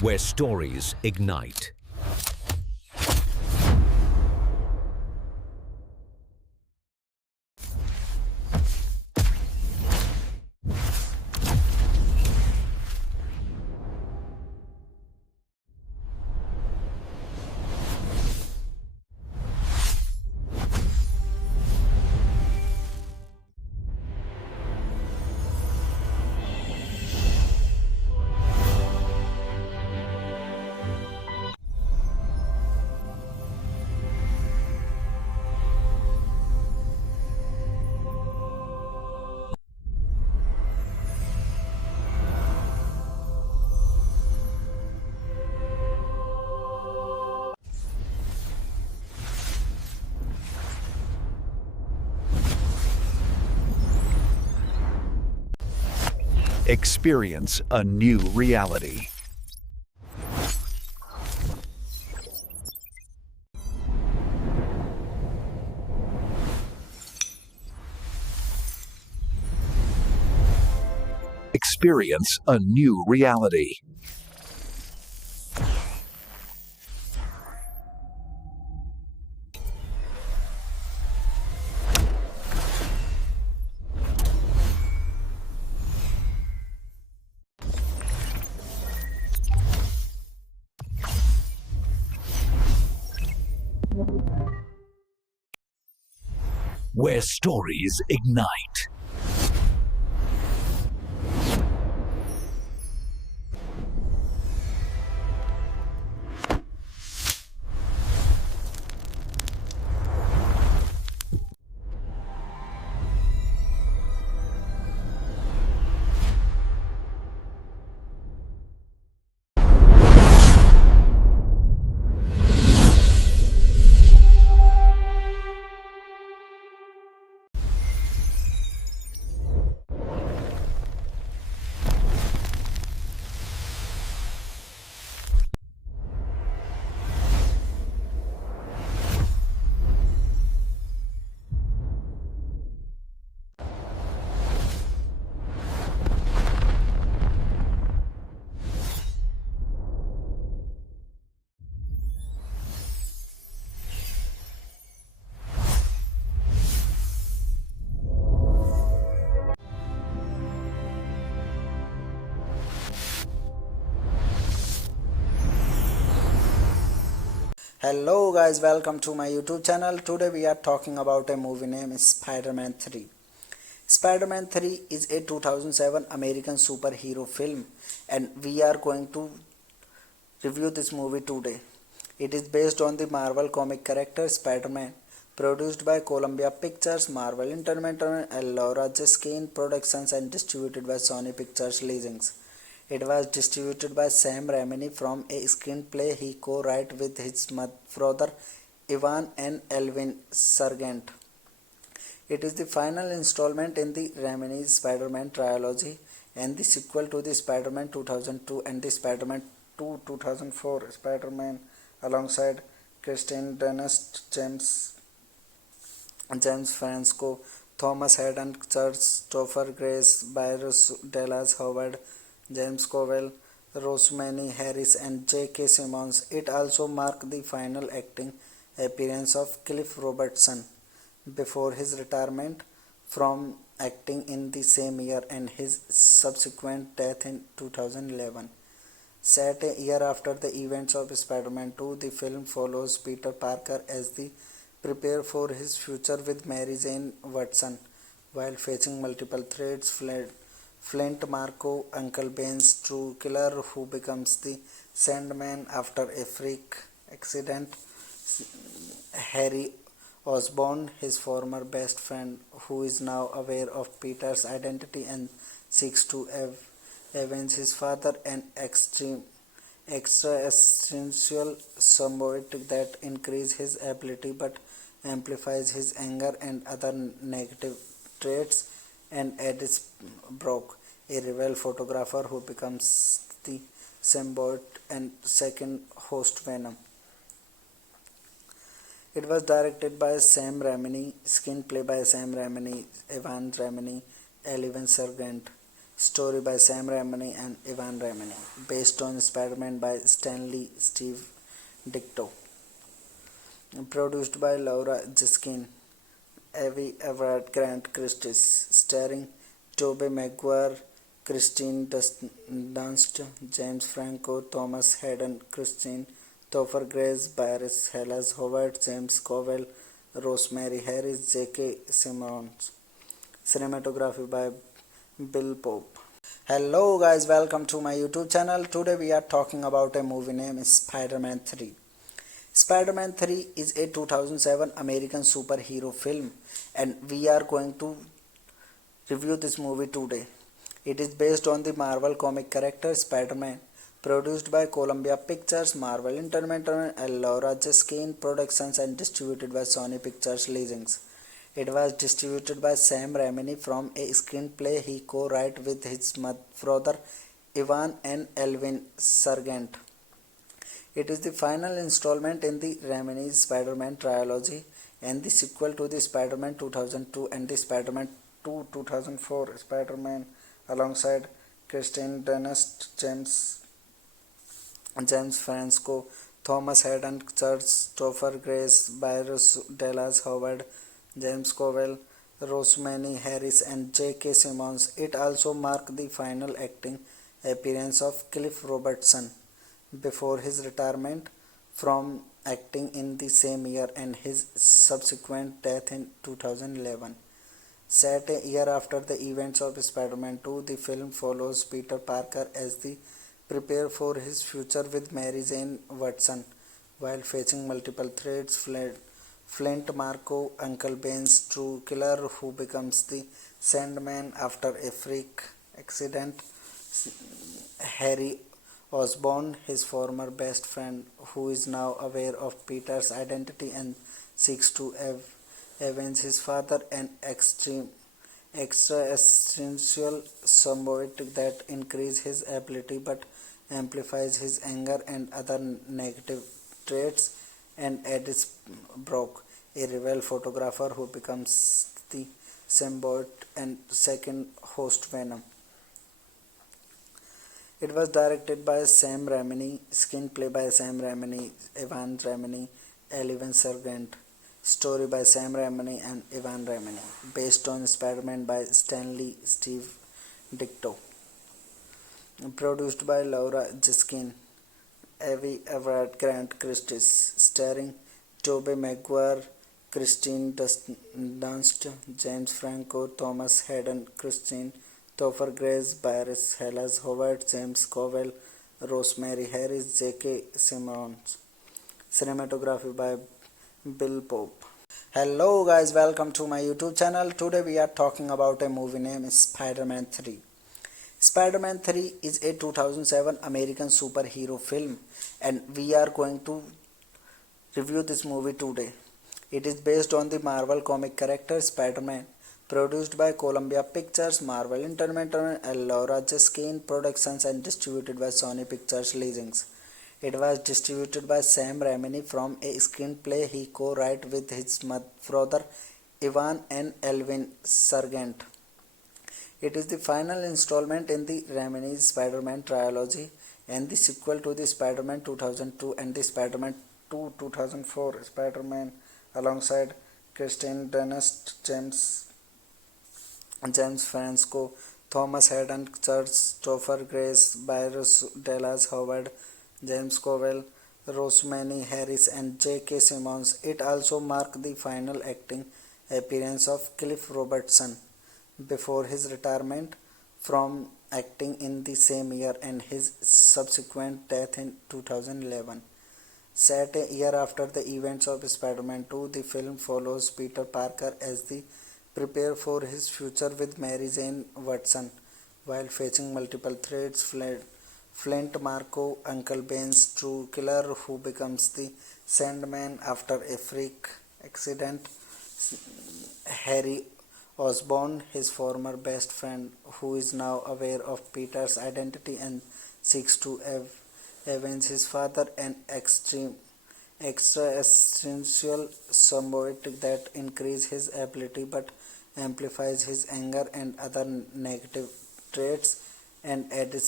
where stories ignite. Experience a new reality. Experience a new reality. Where stories ignite. Hello guys, welcome to my YouTube channel. Today we are talking about a movie named Spider-Man 3. Spider-Man 3 is a 2007 American superhero film and we are going to review this movie today. It is based on the Marvel comic character Spider-Man, produced by Columbia Pictures, Marvel Entertainment and Laura Jaskin Productions and distributed by Sony Pictures Licensing. It was distributed by Sam Raimi from a screenplay he co-wrote with his brother Ivan and Elvin Sargent. It is the final installment in the Raimi's Spider-Man trilogy and the sequel to the Spider-Man 2002 and the Spider-Man 2 2004 Spider-Man alongside Kristen Dunst, James Franco, Thomas Hayden Church, Topher Grace, Bryce Dallas Howard, James Covell, Rosemary Harris and J.K. Simmons. It also marked the final acting appearance of Cliff Robertson before his retirement from acting in the same year and his subsequent death in 2011. Set a year after the events of Spider-Man 2, the film follows Peter Parker as he prepares for his future with Mary Jane Watson while facing multiple threats. Flint Marko, Uncle Ben's true killer who becomes the Sandman after a freak accident. Harry Osborn, his former best friend, who is now aware of Peter's identity and seeks to avenge his father, an extra-essential symbiote that increases his ability but amplifies his anger and other negative traits, and Eddie Brock, a rebel photographer who becomes the symbiote and second host Venom. It was directed by Sam Raimi, screenplay by Sam Raimi, Evan Raimi, Elvin Sargent, Story by Sam Raimi and Ivan Raimi. Based on Spider-Man by Stanley Steve Ditko. Produced by Laura Jiskin, Avi Everett, Grant Christie. Starring Tobey Maguire, Kristen Dunst, James Franco, Thomas Hayden, Christine, Topher Grace, Barris Hellas Howard, James Covell, Rosemary Harris, J.K. Simmons. Cinematography by Bill Pope. Hello guys, welcome to my YouTube channel. Today we are talking about a movie named Spider-Man 3. Spider-Man 3 is a 2007 American superhero film and we are going to review this movie today. It is based on the Marvel comic character Spider-Man, produced by Columbia Pictures, Marvel Entertainment and Laura Jiskin Productions and distributed by Sony Pictures Licensing. It was distributed by Sam Raimi from a screenplay he co-wrote with his brother Ivan and Elvin Sargent. It is the final installment in the Raimi's Spider-Man trilogy and the sequel to the Spider-Man 2002 and the Spider-Man 2 2004 Spider-Man alongside Kristen Dunst, James Franco, Thomas Hayden Church, Topher Grace, Barris Dallas Howard, James Covell, Rosemary Harris and J.K. Simmons. It also marked the final acting appearance of Cliff Robertson before his retirement from acting in the same year and his subsequent death in 2011. Set a year after the events of Spider-Man 2, the film follows Peter Parker as they prepare for his future with Mary Jane Watson while facing multiple threats. Flint Marko, Uncle Ben's true killer who becomes the Sandman after a freak accident. Harry Osborn, his former best friend, who is now aware of Peter's identity and seeks to avenge his father, an extra-essential symbiote that increases his ability but amplifies his anger and other negative traits, and Eddie Brock, a rebel photographer who becomes the symbiote and second host Venom. It was directed by Sam Raimi, screenplay by Sam Raimi, Ivan Raimi, Elvin Sargent. Story by Sam Raimi and Ivan Raimi. Based on Spider-Man by Stanley Steve Ditko. Produced by Laura Jiskin, Avi Everett, Grant Christie. Starring Tobey Maguire, Kristen Dunst, James Franco, Thomas Hayden, Christine, Topher Grace, Barris Hellas Howard, James Covell, Rosemary Harris, J.K. Simmons. Cinematography by Bill Pope. Hello guys, welcome to my YouTube channel. Today we are talking about a movie named Spider-Man 3. Spider-Man 3 is a 2007 American superhero film and we are going to review this movie today. It is based on the Marvel comic character Spider-Man, produced by Columbia Pictures, Marvel Entertainment and Laura Jiskin Productions and distributed by Sony Pictures Licensing. It was distributed by Sam Raimi from a screenplay he co-wrote with his brother Ivan and Elvin Sargent. It is the final installment in the Raimi's Spider-Man trilogy and the sequel to the Spider-Man 2002 and the Spider-Man 2 2004 Spider-Man alongside Kristen Dunst, James Franco, Thomas Hayden Church, Topher Grace, Barris Dallas Howard, James Covell, Rosemary Harris and J.K. Simmons. It also marked the final acting appearance of Cliff Robertson before his retirement from acting in the same year and his subsequent death in 2011. Set a year after the events of Spider-Man 2, the film follows Peter Parker as they prepare for his future with Mary Jane Watson while facing multiple threats. Flint Marko, Uncle Ben's true killer who becomes the Sandman after a freak accident. Harry Osborn, his former best friend, who is now aware of Peter's identity and seeks to avenge his father, an extra-essential symbiote that increases his ability but amplifies his anger and other negative traits, and Eddie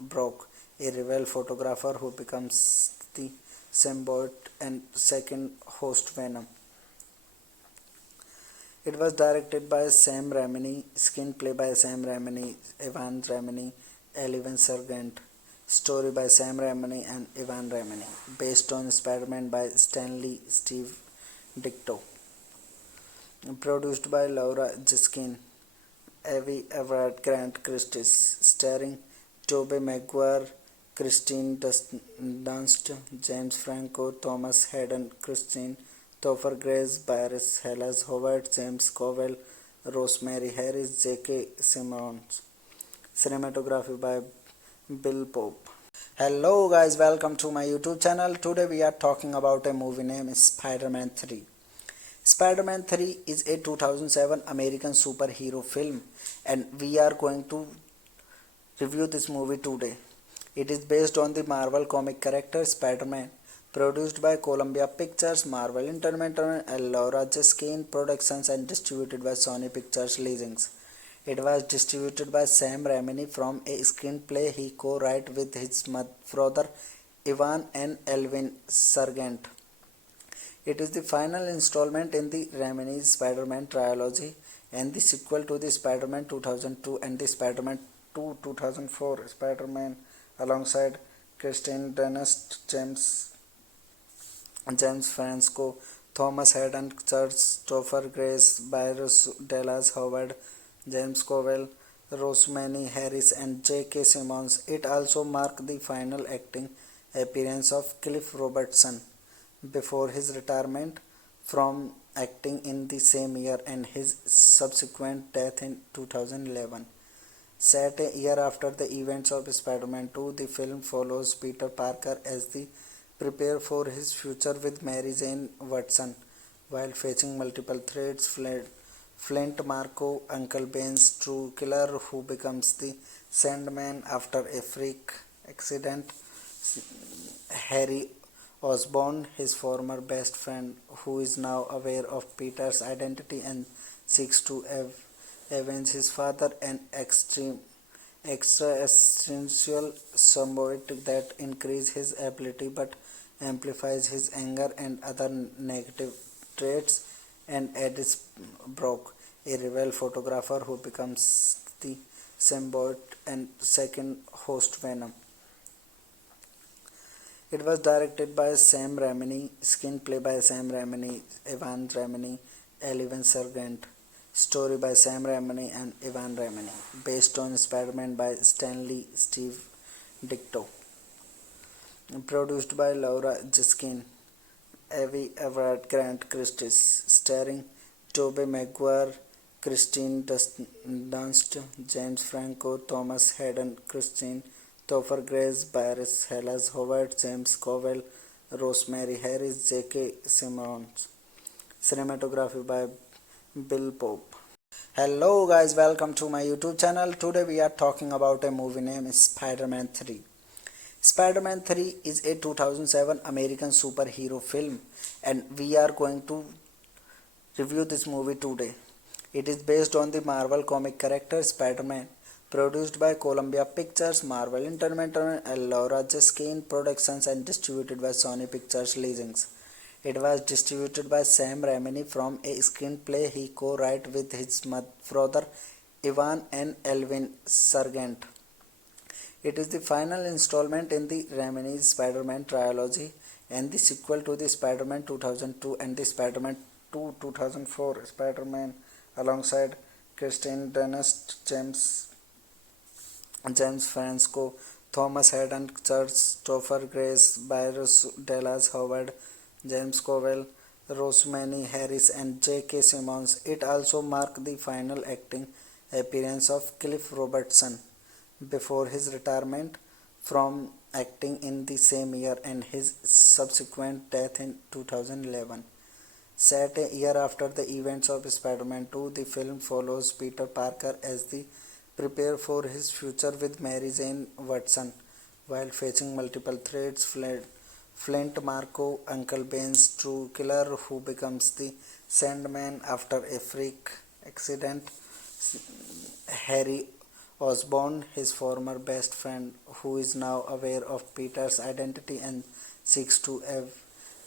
Brock, a rival photographer who becomes the symbiote and second host Venom. It was directed by Sam Raimi, screenplay by Sam Raimi, Evan Raimi, Eleven Sargent, story by Sam Raimi and Evan Raimi, based on Spider-Man by Stanley Steve Ditko, produced by Laura Jiskin, Avi Everett, Grant Christie, starring Tobey Maguire, Kristen Dunst, James Franco, Thomas Hayden, Christine, Topher Grace, Barris Hellas Howard, James Covell, Rosemary Harris, J.K. Simmons. Cinematography by Bill Pope. Hello guys, welcome to my YouTube channel. Today we are talking about a movie named Spider-Man 3. Spider-Man 3 is a 2007 American superhero film and we are going to review this movie today. It is based on the Marvel comic character Spider-Man, produced by Columbia Pictures, Marvel Entertainment, and Laura Jiskin Productions and distributed by Sony Pictures Licensing. It was distributed by Sam Raimi from a screenplay he co-wrote with his brother Evan and Elvin Sargent. It is the final installment in the Raimi's Spider-Man trilogy and the sequel to the Spider-Man 2002 and the Spider-Man 2 2004 Spider-Man alongside Kristen Dunst, James Franco, Thomas Hayden Church, Topher Grace, Barris Dallas Howard, James Covell, Rosemary Harris and J.K. Simmons. It also marked the final acting appearance of Cliff Robertson before his retirement from acting in the same year and his subsequent death in 2011. Set a year after the events of Spider-Man 2, the film follows Peter Parker as they prepare for his future with Mary Jane Watson while facing multiple threats. Flint Marko, Uncle Ben's true killer who becomes the Sandman after a freak accident. Harry Osborn, his former best friend, who is now aware of Peter's identity and seeks to avenge his father, and extra-essential symbiote that increases his ability but amplifies his anger and other negative traits, and Eddie Brock, a rival photographer who becomes the symbiote and second host Venom. It was directed by Sam Raimi, screenplay by Sam Raimi, Evan Raimi, Eleven Sargent, story by Sam Raimi and Evan Raimi, based on Spider-Man by Stanley Steve Ditko, produced by Laura Jiskin, Avi Everett, Grant Christie, starring Tobey Maguire, Kristen Dunst, James Franco, Thomas Hayden, Christine, Topher Grace, Barris Hellas Howard, James Covell, Rosemary Harris, J.K. Simmons. Cinematography by Bill Pope. Hello guys, welcome to my YouTube channel. Today we are talking about a movie named Spider-Man 3. Spider-Man 3 is a 2007 American superhero film and we are going to review this movie today. It is based on the Marvel comic character Spider-Man, produced by Columbia Pictures, Marvel Entertainment, and Laura Jiskin Productions and distributed by Sony Pictures Licensing. It was distributed by Sam Raimi from a screenplay he co-wrote with his brother Evan and Elvin Sargent. It is the final installment in the Raimi's Spider-Man trilogy and the sequel to the Spider-Man 2002 and the Spider-Man 2 2004 Spider-Man alongside Kristen Dunst, James Franco, Thomas Hayden Church, Topher Grace, Barris Dallas Howard, James Covell, Rosemary Harris and J.K. Simmons. It also marked the final acting appearance of Cliff Robertson before his retirement from acting in the same year and his subsequent death in 2011. Set a year after the events of Spider-Man 2, the film follows Peter Parker as they prepare for his future with Mary Jane Watson while facing multiple threats. Flint Marko, Uncle Ben's true killer who becomes the Sandman after a freak accident. Harry Osborn, his former best friend, who is now aware of Peter's identity and seeks to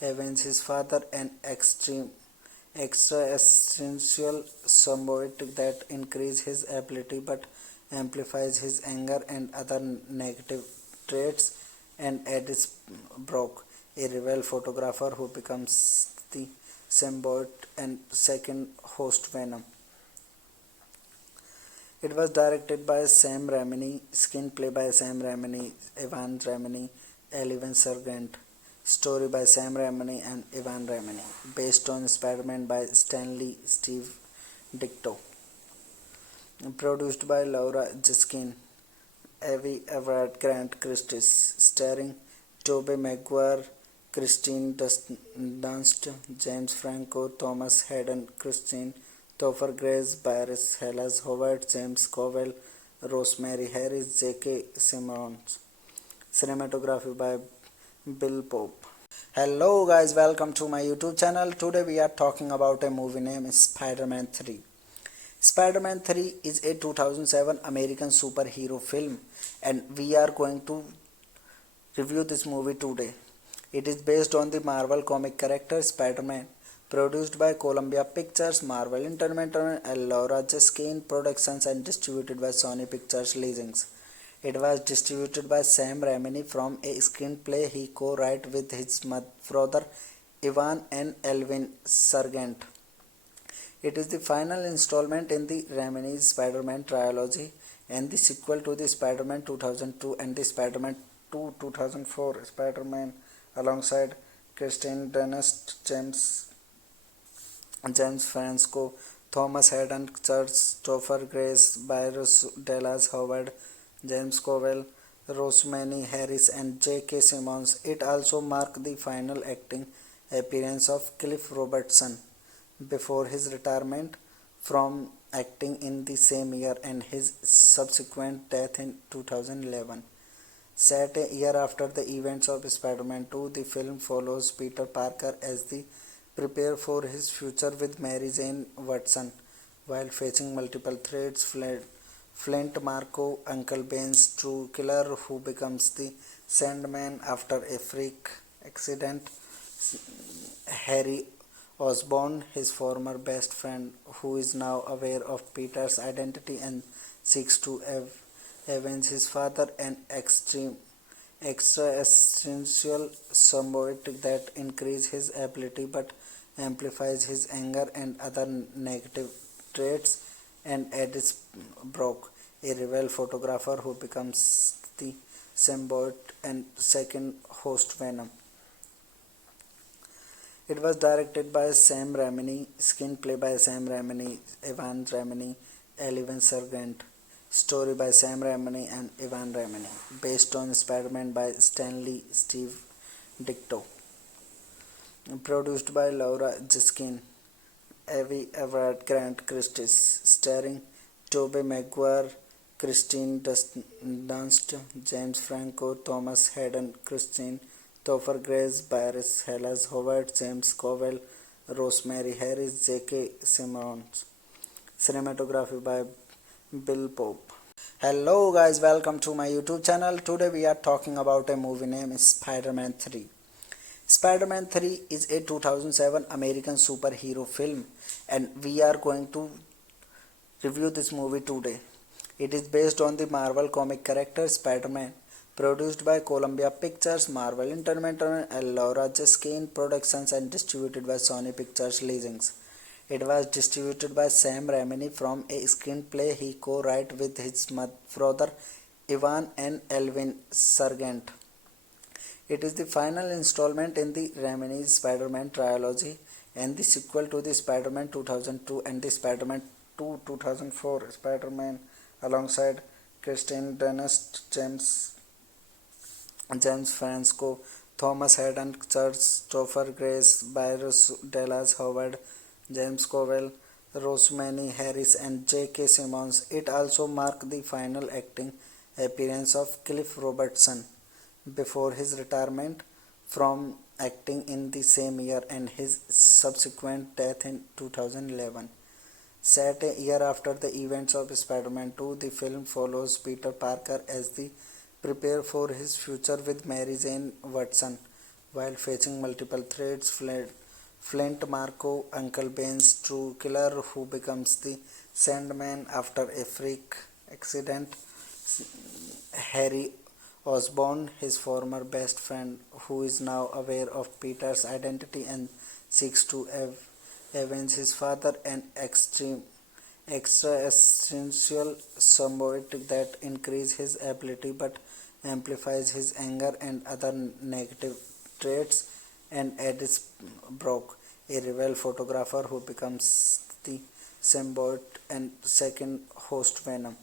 avenge his father, an extra-essential symbiote that increases his ability but amplifies his anger and other negative traits, and Eddie Brock, a rebel photographer who becomes the symbiote and second host Venom. It was directed by Sam Raimi, screenplay by Sam Raimi, Evan Raimi, Eleven Sargent, story by Sam Raimi and Evan Raimi, based on Spider-Man by Stanley Steve Ditko, produced by Laura Jiskin, Avi Everett, Grant Christie, starring Tobey Maguire, Kristen Dunst, James Franco, Thomas Hayden, Christine, Topher Grace, Bryce Dallas Howard, James Covell, Rosemary Harris, J.K. Simmons. Cinematography by Bill Pope. Hello guys, welcome to my YouTube channel. Today we are talking about a movie named Spider-Man 3. Spider-Man 3 is a 2007 American superhero film and we are going to review this movie today. It is based on the Marvel comic character Spider-Man, produced by Columbia Pictures, Marvel Entertainment, and Laura Jiskin Productions and distributed by Sony Pictures Licensing. It was distributed by Sam Raimi from a screenplay he co-wrote with his brother Evan and Elvin Sargent. It is the final installment in the Raimi's Spider-Man trilogy and the sequel to the Spider-Man 2002 and the Spider-Man 2 2004 Spider-Man alongside Kristen Dunst, James Franco, Thomas Hayden Church, Topher Grace, Bryce Dallas Howard, James Covell, Rosemary Harris, and J.K. Simmons. It also marked the final acting appearance of Cliff Robertson before his retirement from acting in the same year and his subsequent death in 2011. Set a year after the events of Spider-Man 2, the film follows Peter Parker as he prepares for his future with Mary Jane Watson while facing multiple threats. Flint Marko, Uncle Ben's true killer who becomes the Sandman after a freak accident. Harry Osborn, his former best friend, who is now aware of Peter's identity and seeks to avenge his father, an extra-essential symbiote that increases his ability but amplifies his anger and other negative traits, and Eddie Brock, a rebel photographer who becomes the symbiote and second host Venom. It was directed by Sam Raimi, screenplay by Sam Raimi, Evan Raimi, Eleven Sargent, story by Sam Raimi and Evan Raimi, based on Spider-Man by Stanley Steve Ditko, produced by Laura Jiskin, Avi Everett, Grant Christie, starring Tobey Maguire, Kristen Dunst, James Franco, Thomas Hayden, Christine, Topher Grace, Bryce Dallas Howard, James Covell, Rosemary Harris, J.K. Simmons. Cinematography by Bill Pope. Hello guys, welcome to my YouTube channel. Today we are talking about a movie named Spider-Man 3. Spider-Man 3 is a 2007 American superhero film and we are going to review this movie today. It is based on the Marvel comic character Spider-Man, produced by Columbia Pictures, Marvel Entertainment, and Laura Jiskin Productions and distributed by Sony Pictures Licensing. It was distributed by Sam Raimi from a screenplay he co-wrote with his brother Evan and Elvin Sargent. It is the final installment in the Raimi's Spider-Man trilogy and the sequel to the Spider-Man 2002 and the Spider-Man 2 2004 Spider-Man alongside Kristen Dunst, James Franco, Thomas Hayden Church, Topher Grace, Bryce Dallas Howard, James Covell, Rosemary Harris, and J.K. Simmons. It also marked the final acting appearance of Cliff Robertson before his retirement from acting in the same year and his subsequent death in 2011. Set a year after the events of Spider-Man 2, the film follows Peter Parker as they prepare for his future with Mary Jane Watson. While facing multiple threats, Flint Marko, Uncle Ben's true killer who becomes the Sandman after a freak accident, Harry Osborn, his former best friend, who is now aware of Peter's identity and seeks to avenge his father, and extra-essential symbiote that increases his ability but amplifies his anger and other negative traits, and Eddie Brock, a rebel photographer who becomes the symbiote and second host Venom.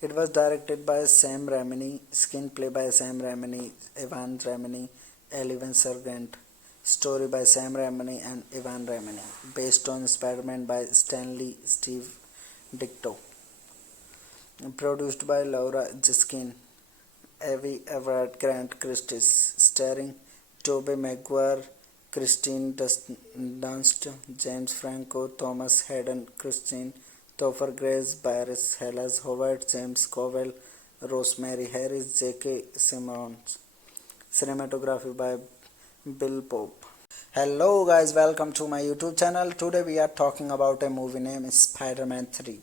It was directed by Sam Raimi, screenplay by Sam Raimi, Evan Raimi, Eleven Sargent, story by Sam Raimi and Evan Raimi, based on Spider-Man by Stanley Steve Ditko, produced by Laura Jiskin, Avi Everett, Grant Christie, starring Tobey Maguire, Kristen Dunst, James Franco, Thomas Hayden Christine, Topher Grace, Barris Hellas Howard, James Cowell, Rosemary Harris, J.K. Simmons. Cinematography by Bill Pope. Hello guys, welcome to my YouTube channel. Today we are talking about a movie named Spider-Man 3.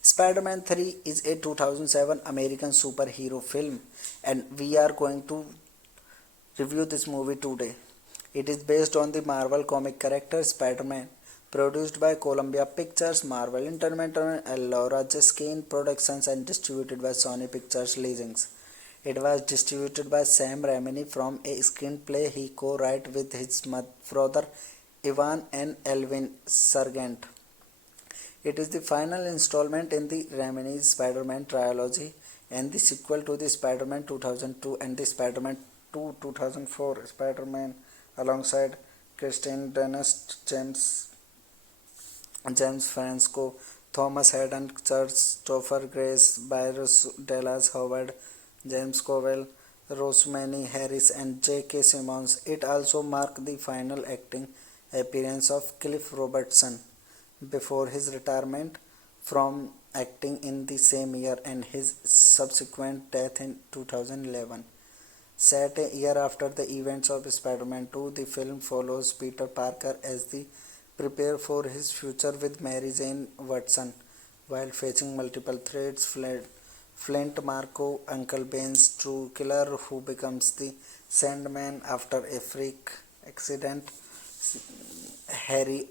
Spider-Man 3 is a 2007 American superhero film and we are going to review this movie today. It is based on the Marvel comic character Spider-Man, produced by Columbia Pictures, Marvel Entertainment, and Laura Jiskin Productions, and distributed by Sony Pictures Licensing. It was distributed by Sam Raimi from a screenplay he co-wrote with his brother Ivan and Elvin Sargent. It is the final installment in the Raimi's Spider-Man trilogy and the sequel to the Spider-Man 2002 and the Spider-Man 2 2004 Spider-Man alongside Kristen Dunst, James Franco, Thomas Hayden Church, Topher Grace, Barris Dallas Howard, James Cowell, Rosemary Harris, and J.K. Simmons. It also marked the final acting appearance of Cliff Robertson before his retirement from acting in the same year and his subsequent death in 2011. Set a year after the events of Spider-Man 2, the film follows Peter Parker as they prepare for his future with Mary Jane Watson. While facing multiple threats, Flint Marko, Uncle Ben's true killer who becomes the Sandman after a freak accident, Harry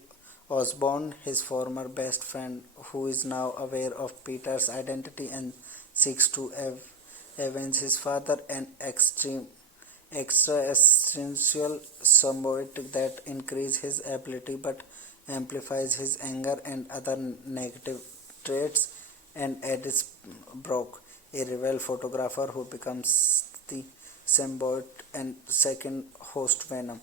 Osborn, his former best friend, who is now aware of Peter's identity and seeks to avenge his father, and extra-essential symbiote that increases his ability but amplifies his anger and other negative traits, and Eddie Brock, a rebel photographer who becomes the symbiote and second host Venom.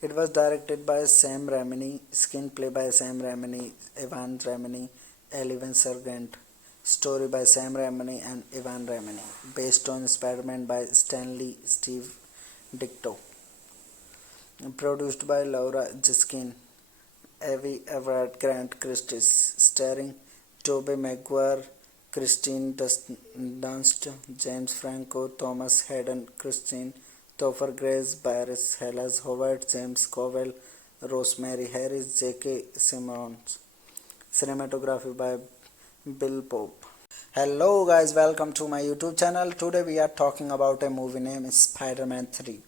It was directed by Sam Raimi, screenplay by Sam Raimi, Evan Raimi, Eleven Sargent, story by Sam Raimi and Evan Raimi, based on Spider-Man by Stanley Steve Ditko, produced by Laura Jiskin, Avi Everett, Grant Christie, starring Tobey Maguire, Kristen Dunst, James Franco, Thomas Hayden Christine, Topher Grace, Barris Hellas Howard, James Cowell, Rosemary Harris, J.K. Simmons. Cinematography by Bill Pope. Hello guys, welcome to my YouTube channel. Today we are talking about a movie named Spider-Man 3.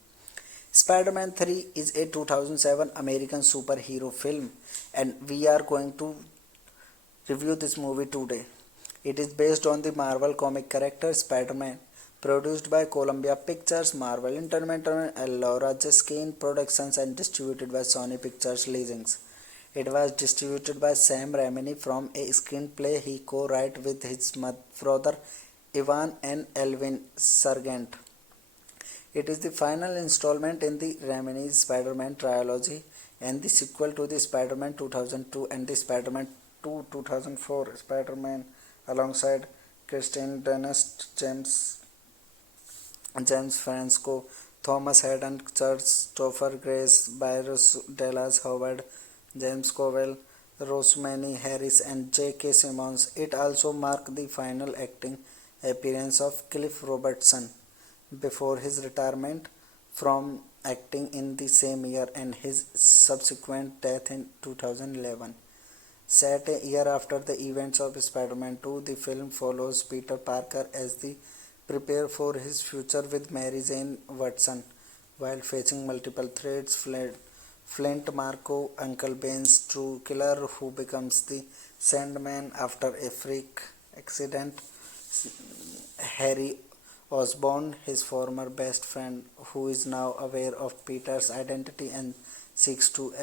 Spider-Man 3 is a 2007 American superhero film and we are going to review this movie today. It is based on the Marvel comic character Spider-Man, produced by Columbia Pictures, Marvel Entertainment, and Laura Jiskin Productions, and distributed by Sony Pictures Licensing. It was distributed by Sam Raimi from a screenplay he co-wrote with his brother Ivan and Elvin Sargent. It is the final installment in the Raimi's Spider-Man trilogy and the sequel to the Spider-Man 2002 and the Spider-Man 2 2004 Spider-Man alongside Kristen Dunst, James Franco, Thomas Haden Church, Topher Grace, Cyrus Dallas Howard, James Covell, Rosemary Harris, and J.K. Simmons. It also marked the final acting appearance of Cliff Robertson before his retirement from acting in the same year and his subsequent death in 2011. Set a year after the events of Spider-Man 2, the film follows Peter Parker as they prepare for his future with Mary Jane Watson. While facing multiple threats, Flint Marco, Uncle Ben's true killer who becomes the Sandman after a freak accident, Harry Osborn, his former best friend who is now aware of Peter's identity and seeks to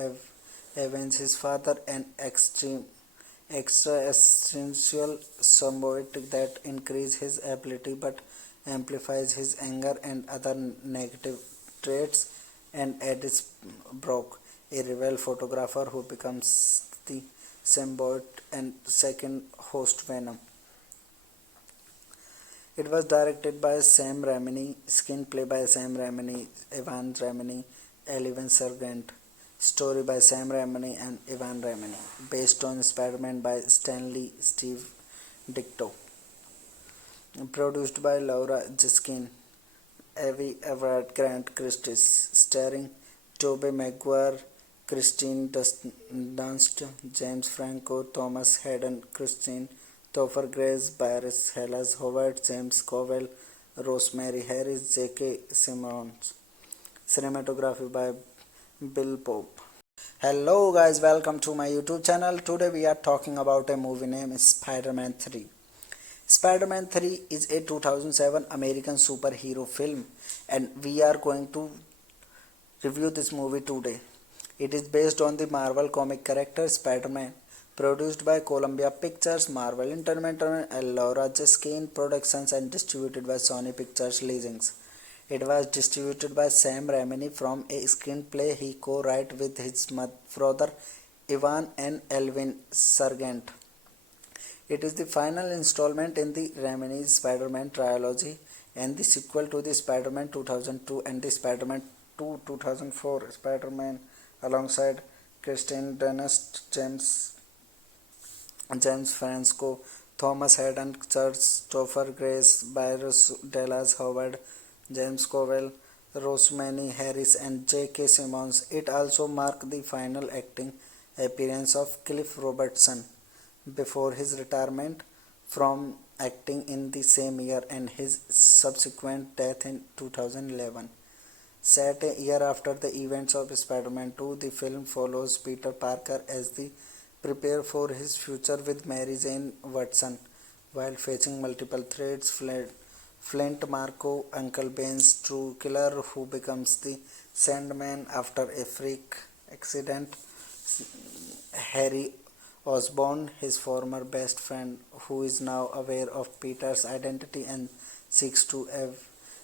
avenge his father, an extra-essential symbiote that increases his ability but amplifies his anger and other negative traits, and Edis Brock, a rebel photographer who becomes the symbiote and second host Venom. It was directed by Sam Raimi, screenplay by Sam Raimi, Evan Raimi, Eleven Sargent, story by Sam Raimi and Evan Raimi, based on Spider-Man by Stanley Steve Ditko, produced by Laura Jiskin, Avi Everett, Grant Christie, starring Tobey Maguire, Kristen Dunst, James Franco, Thomas Haden Christine, Topher Grace, Cyrus Dallas Howard, James Covell, Rosemary Harris, J.K. Simmons. Cinematography by Bill Pope. Hello guys, welcome to my YouTube channel. Today we are talking about a movie named Spider-Man 3. Spider-Man 3 is a 2007 American superhero film and we are going to review this movie today. It is based on the Marvel comic character Spider-Man, produced by Columbia Pictures, Marvel Entertainment, and Laura Jiskin Productions, and distributed by Sony Pictures Licensing. It was distributed by Sam Raimi from a screenplay he co-wrote with his brother Evan and Elvin Sargent. It is the final installment in the Raimi's Spider-Man trilogy and the sequel to the Spider-Man 2002 and the Spider-Man 2 2004 Spider-Man alongside Kristen Dunst, James Franco, Thomas Haden Church, Topher Grace, Cyrus Dallas Howard, James Covell, Rosemary Harris, and J.K. Simmons. It also marked the final acting appearance of Cliff Robertson before his retirement from acting in the same year and his subsequent death in 2011. Set a year after the events of Spider-Man 2, the film follows Peter Parker as they prepare for his future with Mary Jane Watson. While facing multiple threats, Flint Marco, Uncle Ben's true killer who becomes the Sandman after a freak accident, Harry Osborn, his former best friend who is now aware of Peter's identity and seeks to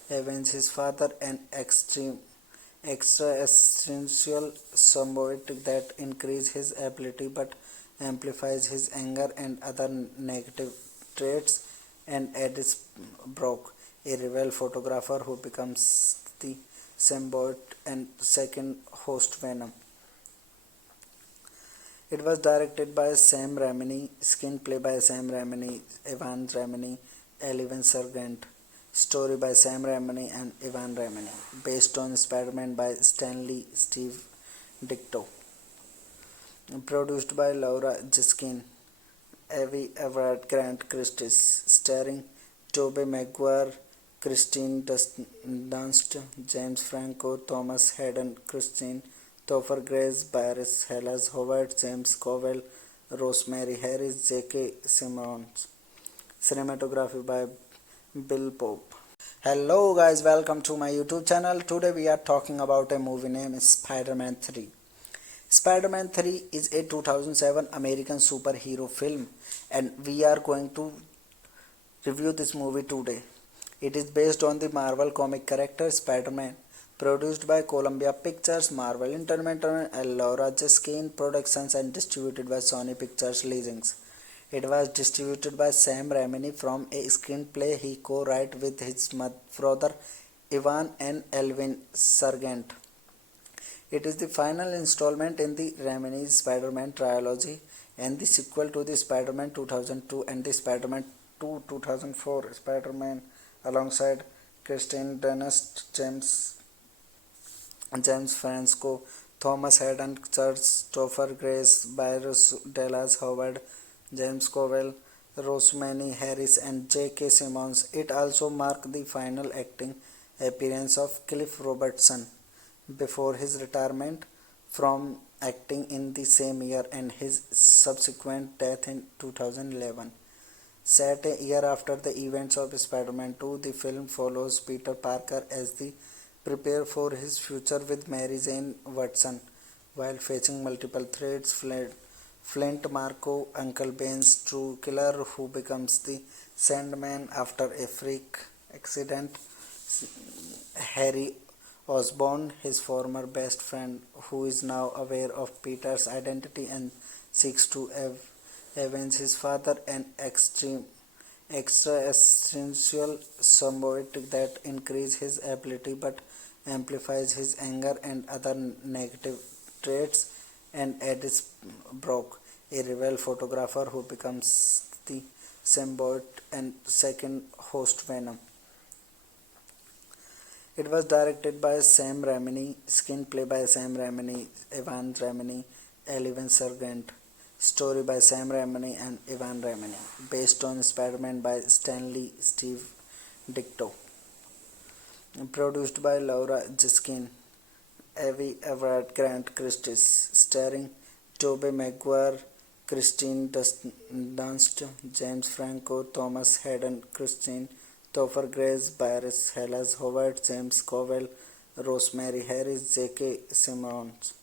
avenge his father, an extra-essential symbiote that increases his ability but amplifies his anger and other negative traits, and Edis Brock, a rebel photographer who becomes the symbiote and second host Venom. It was directed by Sam Raimi, screenplay by Sam Raimi, Evan Raimi, Eleven Sargent, story by Sam Raimi and Evan Raimi, based on Spider-Man by Stanley Steve Ditko, produced by Laura Jiskin, Avi Everett, Grant Christie, starring Tobey Maguire, Kristen Dunst, James Franco, Thomas Haden Christine, Topher Grace, Cyrus Dallas Howard, James Covell, Rosemary Harris, J.K. Simmons. Cinematography by Bill Pope. Hello guys, welcome to my YouTube channel. Today we are talking about a movie named Spider-Man 3. Spider-Man 3 is a 2007 American superhero film and we are going to review this movie today. It is based on the Marvel comic character Spider-Man, produced by Columbia Pictures, Marvel Entertainment, and Laura Jiskin Productions, and distributed by Sony Pictures Licensing. It was distributed by Sam Raimi from a screenplay he co-wrote with his brother Ivan and Elvin Sargent. It is the final installment in the Raimi's Spider-Man trilogy and the sequel to the Spider-Man 2002 and the Spider-Man 2 2004 Spider-Man alongside Kristen Dunst, James Franco, Thomas Hayden Church, Topher Grace, Cyrus Dallas Howard, James Covell, Rosemary Harris, and J.K. Simmons. It also marked the final acting appearance of Cliff Robertson before his retirement from acting in the same year and his subsequent death in 2011. Set a year after the events of Spider-Man 2, the film follows Peter Parker as he prepares for his future with Mary Jane Watson. While facing multiple threats, Flint Marko, Uncle Ben's true killer who becomes the Sandman after a freak accident, Harry Osborn, his former best friend, who is now aware of Peter's identity and seeks to avenge his father, an extra-essential symbiote that increases his ability but amplifies his anger and other negative traits, and Eddie Brock, a rebel photographer who becomes the symbiote and second host Venom. It was directed by Sam Raimi, screenplay by Sam Raimi, Evan Raimi, Elvin Sargent, story by Sam Raimi and Evan Raimi, based on Spider-Man by Stanley Steve Ditko, produced by Laura Jiskin, Avi Everett, Grant Christie, starring Tobey Maguire, Kristen Dunst, James Franco, Thomas Hayden Christie, Topher Grace, Cyrus Dallas Howard, James Covell, Rosemary Harris, J.K. Simmons.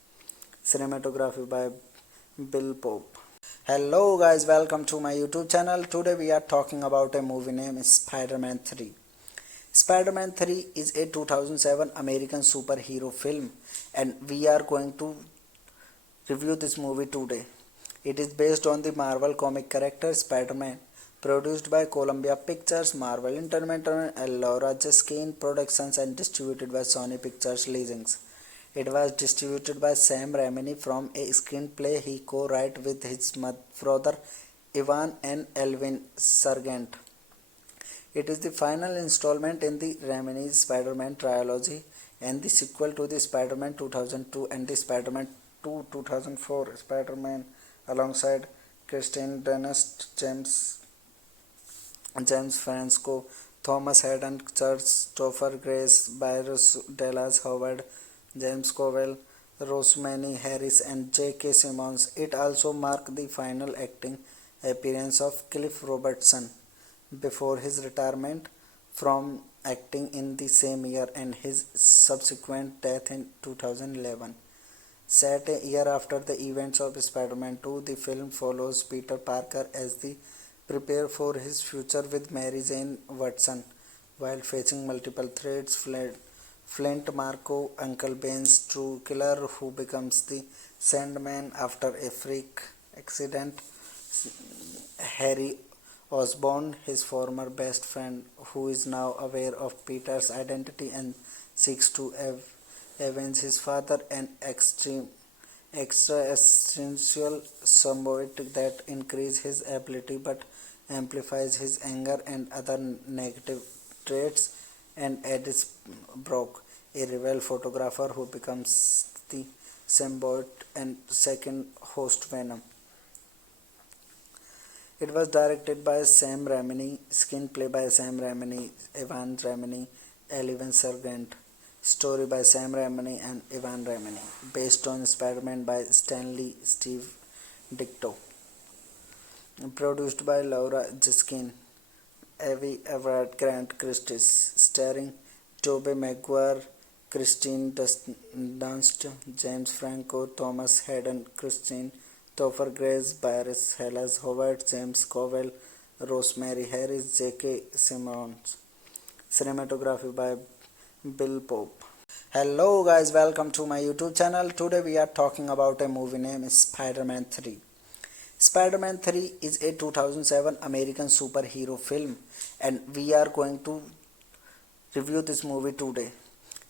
Cinematography by Bill Pope. Hello guys, welcome to my YouTube channel. Today we are talking about a movie named Spider-Man 3. Spider-Man 3 is a 2007 American superhero film and we are going to review this movie today. It is based on the Marvel comic character Spider-Man, produced by Columbia Pictures, Marvel Entertainment, and Laura Jiskin Productions, and distributed by Sony Pictures Licensing. It was distributed by Sam Raimi from a screenplay he co-wrote with his brother Ivan and Elvin Sargent. It is the final installment in the Raimi's Spider-Man trilogy and the sequel to the Spider-Man 2002 and the Spider-Man 2 2004 Spider-Man alongside Kristen Dunst, James Franco, Thomas Hayden Church, Topher Grace, Cyrus Dallas Howard, James Covell, Rosemary Harris, and J.K. Simmons. It also marked the final acting appearance of Cliff Robertson before his retirement from acting in the same year and his subsequent death in 2011. Set a year after the events of Spider-Man 2, the film follows Peter Parker as he prepares for his future with Mary Jane Watson. While facing multiple threats, Flint Marko, Uncle Ben's true killer who becomes the Sandman after a freak accident, Harry Osborn, his former best friend, who is now aware of Peter's identity and seeks to avenge his father, an extra-essential symbiote that increases his ability but amplifies his anger and other negative traits, and Eddie Brock, a rebel photographer who becomes the symbiote and second host Venom. It was directed by Sam Raimi, screenplay by Sam Raimi, Evan Raimi, Elvin Sargent, story by Sam Raimi and Evan Raimi, based on Spider-Man by Stanley Steve Ditko, produced by Laura Jiskin, Avi Everett, Grant Christie, starring Tobey Maguire, Kristen Dunst, James Franco, Thomas Hayden Christie, Topher Grace, Cyrus Dallas Howard, James Covell, Rosemary Harris, J.K. Simmons. Cinematography by Bill Pope. Hello guys, welcome to my YouTube channel. Today we are talking about a movie named Spider-Man 3. Spider-Man 3 is a 2007 American superhero film and we are going to review this movie today.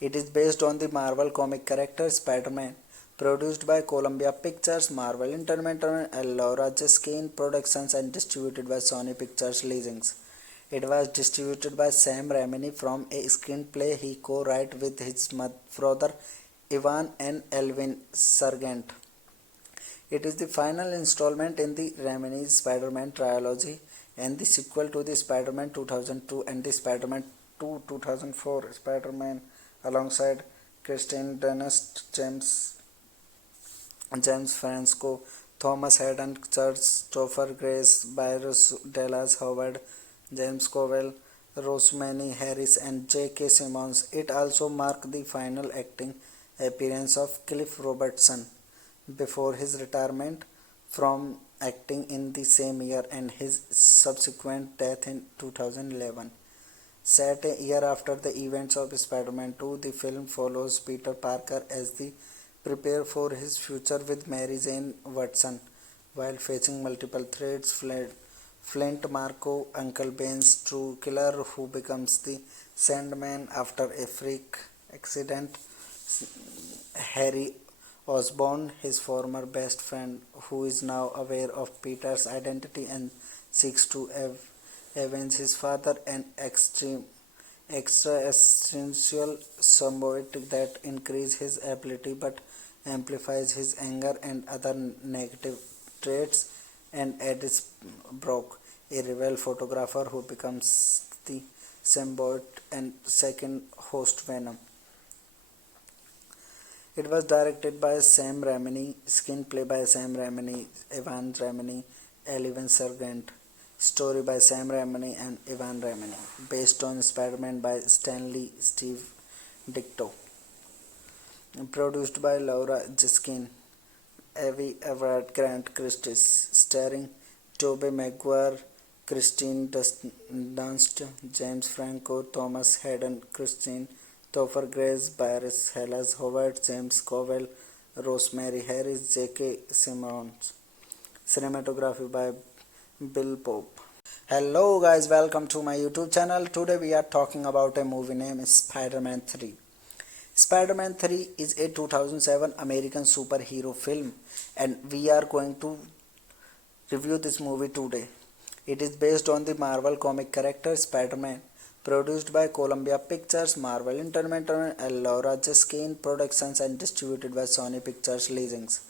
It is based on the Marvel comic character Spider-Man, produced by Columbia Pictures, Marvel Entertainment, and Laura Jaskin Productions, and distributed by Sony Pictures Licensing. It was distributed by Sam Raimi from a screenplay he co-wrote with his brother Ivan and Elvin Sargent. It is the final installment in the Raimi's Spider-Man trilogy and the sequel to the Spider-Man 2002 and the Spider-Man 2 2004 Spider-Man alongside Kristen Dunst, James Franco, Thomas Hayden Church, Topher Grace, Bryce Dallas Howard, James Covell, Rosemary Harris, and J.K. Simmons. It also marked the final acting appearance of Cliff Robertson before his retirement from acting in the same year and his subsequent death in 2011. Set a year after the events of Spider-Man 2, the film follows Peter Parker as he prepares for his future with Mary Jane Watson. While facing multiple threats, Flint Marko, Uncle Ben's true killer who becomes the Sandman after a freak accident, Harry Osborn, his former best friend, who is now aware of Peter's identity and seeks to avenge his father, an extra-essential symbiote that increases his ability but amplifies his anger and other negative traits, and Eddie Brock, a rebel photographer who becomes the symbiote and second host Venom. It was directed by Sam Raimi, screenplay by Sam Raimi, Ivan Raimi, Elvin Sargent, story by Sam Raimi and Ivan Raimi, based on Spider-Man by Stanley Steve Ditko, produced by Laura Jaskin, Avi Everett Grant Christie, starring Tobey Maguire, Kristen Dunst, James Franco, Thomas Hayden Christine, Topher Grace, Bryce Dallas Howard, James Covell, Rosemary Harris, J.K. Simmons. Cinematography by Bill Pope. Hello guys, welcome to my YouTube channel. Today we are talking about a movie named Spider-Man 3. Spider-Man 3 is a 2007 American superhero film and we are going to review this movie today. It is based on the Marvel comic character Spider-Man, produced by Columbia Pictures, Marvel Entertainment, and Laura Jaskin Productions, and distributed by Sony Pictures Licensing.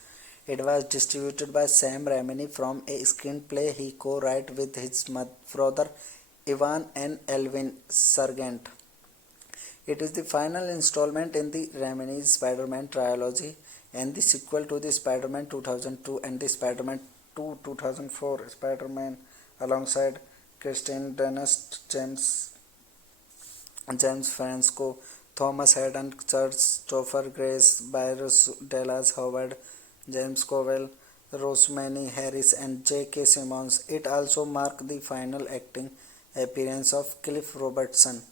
It was distributed by Sam Raimi from a screenplay he co-wrote with his brother Ivan and Elvin Sargent. It is the final installment in the Raimi's Spider-Man trilogy and the sequel to the Spider-Man 2002 and the Spider-Man 2 2004 Spider-Man alongside Kristen Dunst, James Franco, Thomas Hayden Church, Topher Grace, Bryce Dallas Howard, James Covell, Rosemary Harris, and J.K. Simmons. It also marked the final acting appearance of Cliff Robertson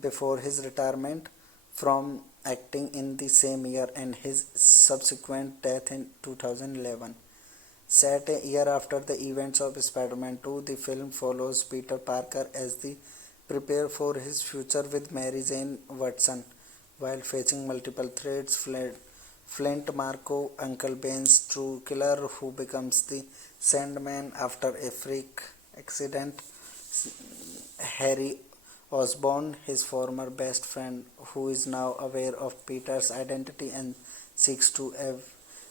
before his retirement from acting in the same year and his subsequent death in 2011. Set a year after the events of Spider-Man 2, the film follows Peter Parker as he prepares for his future with Mary Jane Watson. While facing multiple threats, Flint Marko, Uncle Ben's true killer who becomes the Sandman after a freak accident, Harry Osborn, his former best friend, who is now aware of Peter's identity and seeks to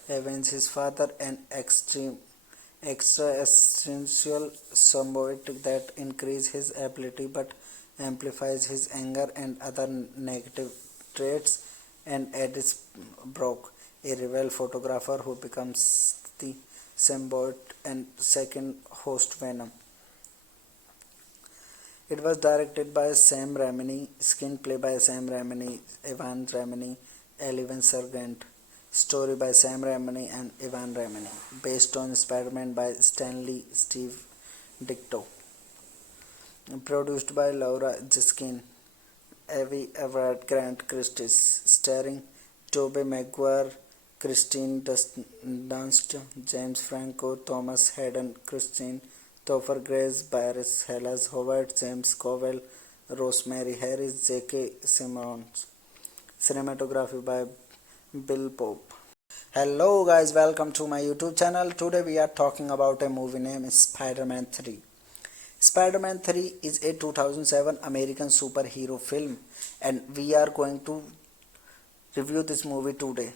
avenge his father, an extra-essential symbiote that increases his ability but amplifies his anger and other negative traits, and Eddie Brock, a rebel photographer who becomes the symbiote and second host Venom. It was directed by Sam Raimi, screenplay by Sam Raimi, Ivan Raimi, Elvin Sargent, story by Sam Raimi and Ivan Raimi, based on Spider-Man by Stanley Steve Ditko, produced by Laura Jaskin, Avi Everett Grant Christie, starring Tobey Maguire, Kristen Dunst, James Franco, Thomas Hayden Christine, Topher Grace, Bryce Dallas Howard, James Covell, Rosemary Harris, J.K. Simmons. Cinematography by Bill Pope. Hello guys, welcome to my YouTube channel. Today we are talking about a movie named Spider-Man 3. Spider-Man 3 is a 2007 American superhero film and we are going to review this movie today.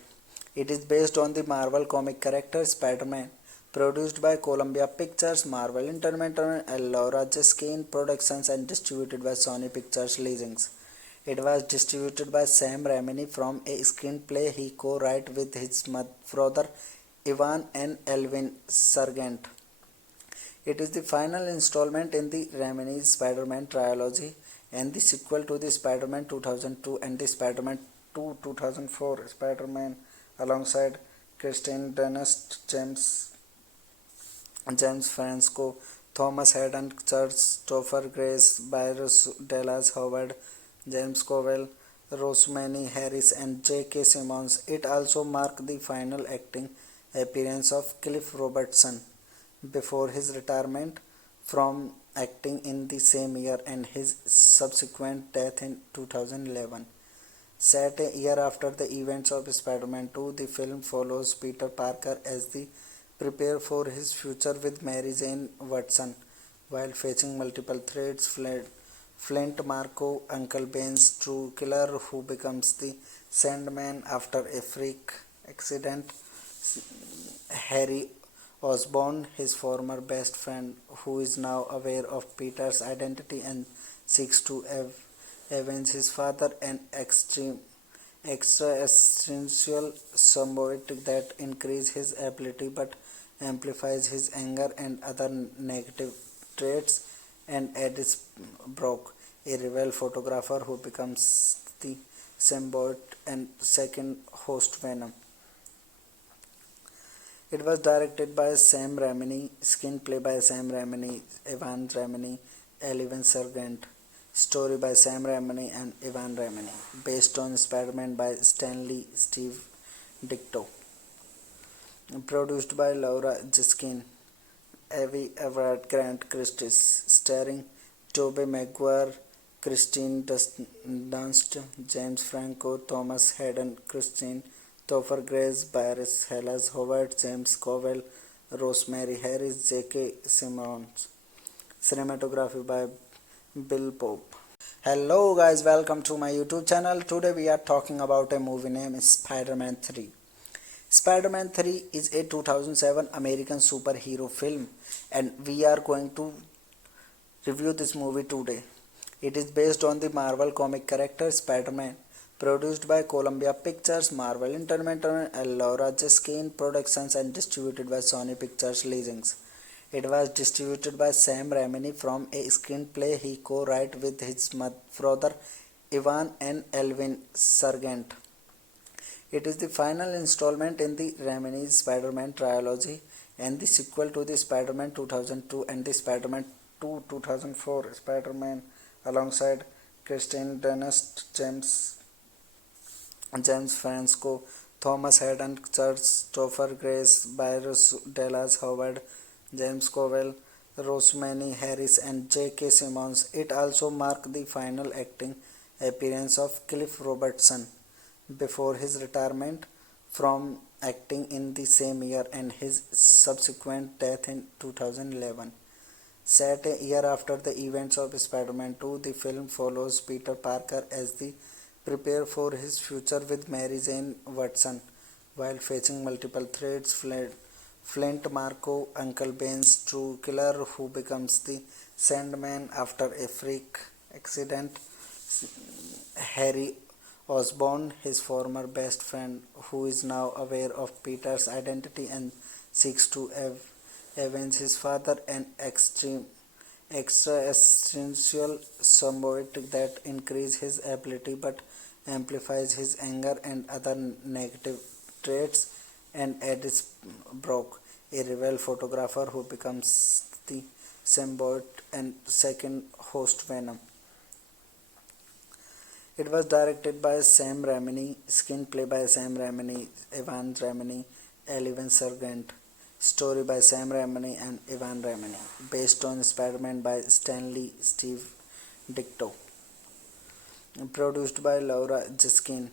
It is based on the Marvel comic character Spider-Man, produced by Columbia Pictures, Marvel Entertainment, and Laura Jaskin Productions and distributed by Sony Pictures Licensing. It was distributed by Sam Raimi from a screenplay he co-wrote with his brother Ivan and Elvin Sargent. It is the final installment in the Raimi's Spider-Man trilogy and the sequel to the Spider-Man 2002 and the Spider-Man 2 2004 Spider-Man alongside Kristen Dunst, James Franco, Thomas Hayden Church, Topher Grace, Bryce Dallas Howard, James Covell, Rosemary Harris, and J.K. Simmons. It also marked the final acting appearance of Cliff Robertson before his retirement from acting in the same year and his subsequent death in 2011. Set a year after the events of Spider-Man 2, the film follows Peter Parker as he prepares for his future with Mary Jane Watson while facing multiple threats. Flint Marko, Uncle Ben's true killer who becomes the Sandman after a freak accident. Harry Osborn, his former best friend, who is now aware of Peter's identity and seeks to avenge his father, an extra-essential symbiote that increases his ability but amplifies his anger and other negative traits, and Eddie Brock, a rebel photographer who becomes the symbiote and second host Venom. It was directed by Sam Raimi, screenplay by Sam Raimi, Ivan Raimi, Elvin Sargent, story by Sam Raimi and Ivan Raimi, based on Spider-Man by Stanley Steve Ditko, produced by Laura Jaskin, Avi Everett Grant Christie, starring Tobey Maguire, Kristen Dunst, James Franco, Thomas Hayden Christine, Topher Grace, Bryce Dallas Howard, James Covell, Rosemary Harris, J.K. Simmons. Cinematography by Bill Pope. Hello guys, welcome to my YouTube channel. Today we are talking about a movie named Spider-Man 3. Spider-Man 3 is a 2007 American superhero film and we are going to review this movie today. It is based on the Marvel comic character Spider-Man, produced by Columbia Pictures, Marvel Entertainment, and Laura Jaskin Productions and distributed by Sony Pictures Licensing. It was distributed by Sam Raimi from a screenplay he co-wrote with his brother Ivan and Elvin Sargent. It is the final installment in the Raimi's Spider-Man trilogy and the sequel to the Spider-Man 2002 and the Spider-Man 2 2004 Spider-Man alongside Kristen Dunst, James Franco, Thomas Hayden Church, Topher Grace, Bryce Dallas Howard, James Covell, Rosemary Harris, and J.K. Simmons. It also marked the final acting appearance of Cliff Robertson before his retirement from acting in the same year and his subsequent death in 2011. Set a year after the events of Spider-Man 2, the film follows Peter Parker as he prepares for his future with Mary Jane Watson while facing multiple threats. Flint Marko, Uncle Ben's true killer who becomes the Sandman after a freak accident. Harry Osborn, his former best friend, who is now aware of Peter's identity and seeks to avenge his father, an extra-essential symbiote that increases his ability but amplifies his anger and other negative traits, and Eddie Brock, a rebel photographer who becomes the symbiote and second host Venom. It was directed by Sam Raimi, screenplay by Sam Raimi, Ivan Raimi, Elvin Sargent, story by Sam Raimi and Ivan Raimi, based on Spider-Man by Stanley Steve Ditko, produced by Laura Jiskin,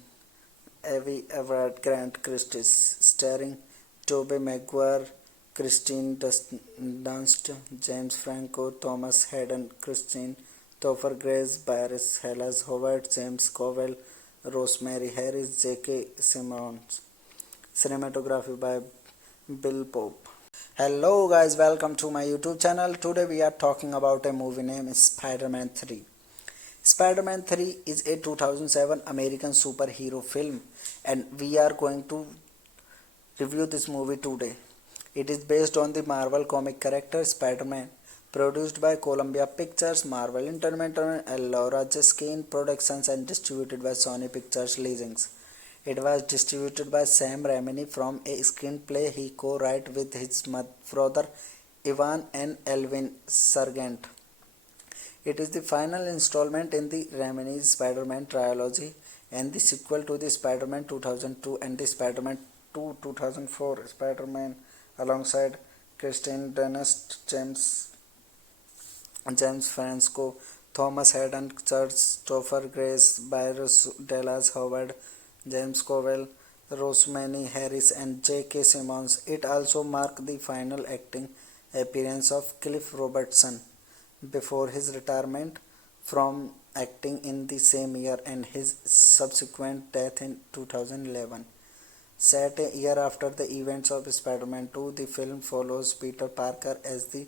Avi Everett, Grant Christie, starring Tobey Maguire, Dunst, James Franco, Thomas Hayden, Christine, Topher Grace, Barris Hellas Howard, James Cowell, Rosemary Harris, J.K. Simmons. Cinematography by Bill Pope. Hello guys, welcome to my YouTube channel. Today we are talking about a movie named Spider-Man 3. Spider-Man 3 is a 2007 American superhero film and we are going to review this movie today. It is based on the Marvel comic character Spider-Man, produced by Columbia Pictures, Marvel Entertainment, and Laura Jiskin Productions and distributed by Sony Pictures Licensing. It was distributed by Sam Raimi from a screenplay he co-wrote with his brother Ivan and Elvin Sargent. It is the final installment in the Raimi's Spider-Man trilogy and the sequel to the Spider-Man 2002 and the Spider-Man 2 2004 Spider-Man alongside Kirsten Dunst, James Franco, Thomas Hayden Church, Topher Grace, Barris Dallas Howard, James Cowell, Rosemary Harris and J.K. Simmons. It also marked the final acting appearance of Cliff Robertson before his retirement from acting in the same year and his subsequent death in 2011. Set a year after the events of Spider-Man 2, the film follows Peter Parker as they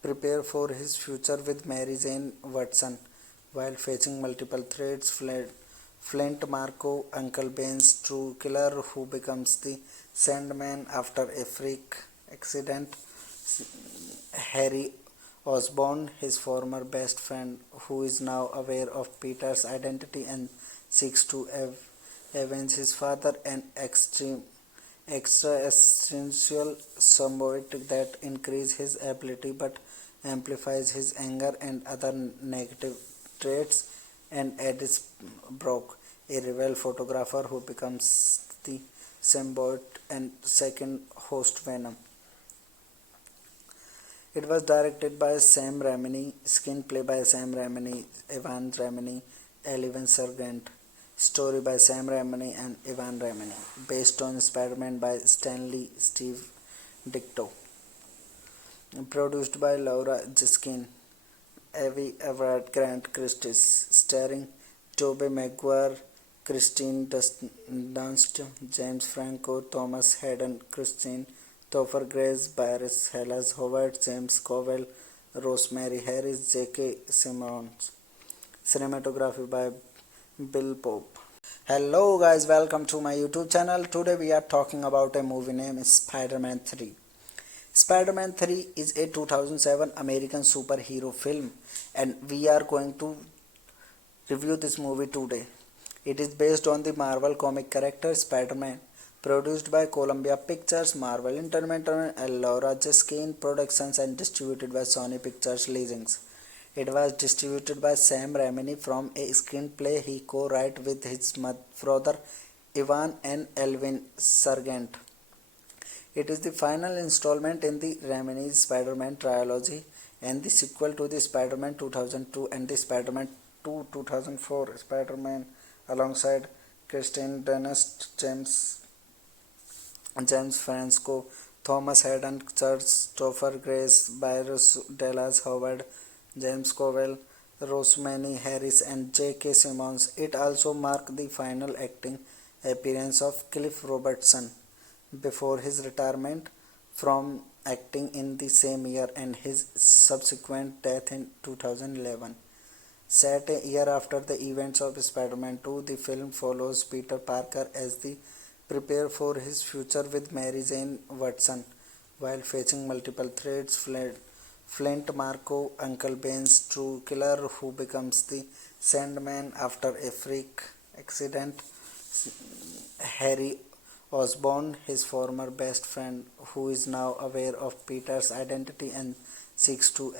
prepare for his future with Mary Jane Watson while facing multiple threats. Flint Marko, Uncle Ben's true killer who becomes the Sandman after a freak accident. Harry Osborn, his former best friend, who is now aware of Peter's identity and seeks to avenge his father, an extra-essential symbiote that increases his ability but amplifies his anger and other negative traits, and Edis Brock, a rebel photographer who becomes the symbiote and second host Venom. It was directed by Sam Raimi, screenplay by Sam Raimi, Evan Raimi, Elvin Sargent, story by Sam Raimi and Evan Raimi, based on Spider-Man by Stanley Steve Ditko, produced by Laura Jiskin, Avi Everett, Grant Christie, starring Tobey Maguire, Dunst, James Franco, Thomas Hayden, Christine, Topher Grace, Barris Hellas Howard, James Cowell, Rosemary Harris, J.K. Simmons. Cinematography by Bill Pope. Hello guys, welcome to my YouTube channel. Today we are talking about a movie named Spider-Man 3. Spider-Man 3 is a 2007 American superhero film and we are going to review this movie today. It is based on the Marvel comic character Spider-Man, produced by Columbia Pictures, Marvel Entertainment, and Laura Jiskin Productions and distributed by Sony Pictures Licensing. It was distributed by Sam Raimi from a screenplay he co-wrote with his brother Ivan and Elvin Sargent. It is the final installment in the Raimi's Spider-Man trilogy and the sequel to the Spider-Man 2002 and the Spider-Man 2 2004 Spider-Man alongside Kirsten Dunst, James Franco, Thomas Hayden Church, Topher Grace, Barris Dallas Howard, James Cowell, Rosemary Harris and J.K. Simmons. It also marked the final acting appearance of Cliff Robertson before his retirement from acting in the same year and his subsequent death in 2011. Set a year after the events of Spider-Man 2, the film follows Peter Parker as they prepare for his future with Mary Jane Watson while facing multiple threats. Flint Marko, Uncle Ben's true killer who becomes the Sandman after a freak accident. Harry Osborn, his former best friend, who is now aware of Peter's identity and seeks to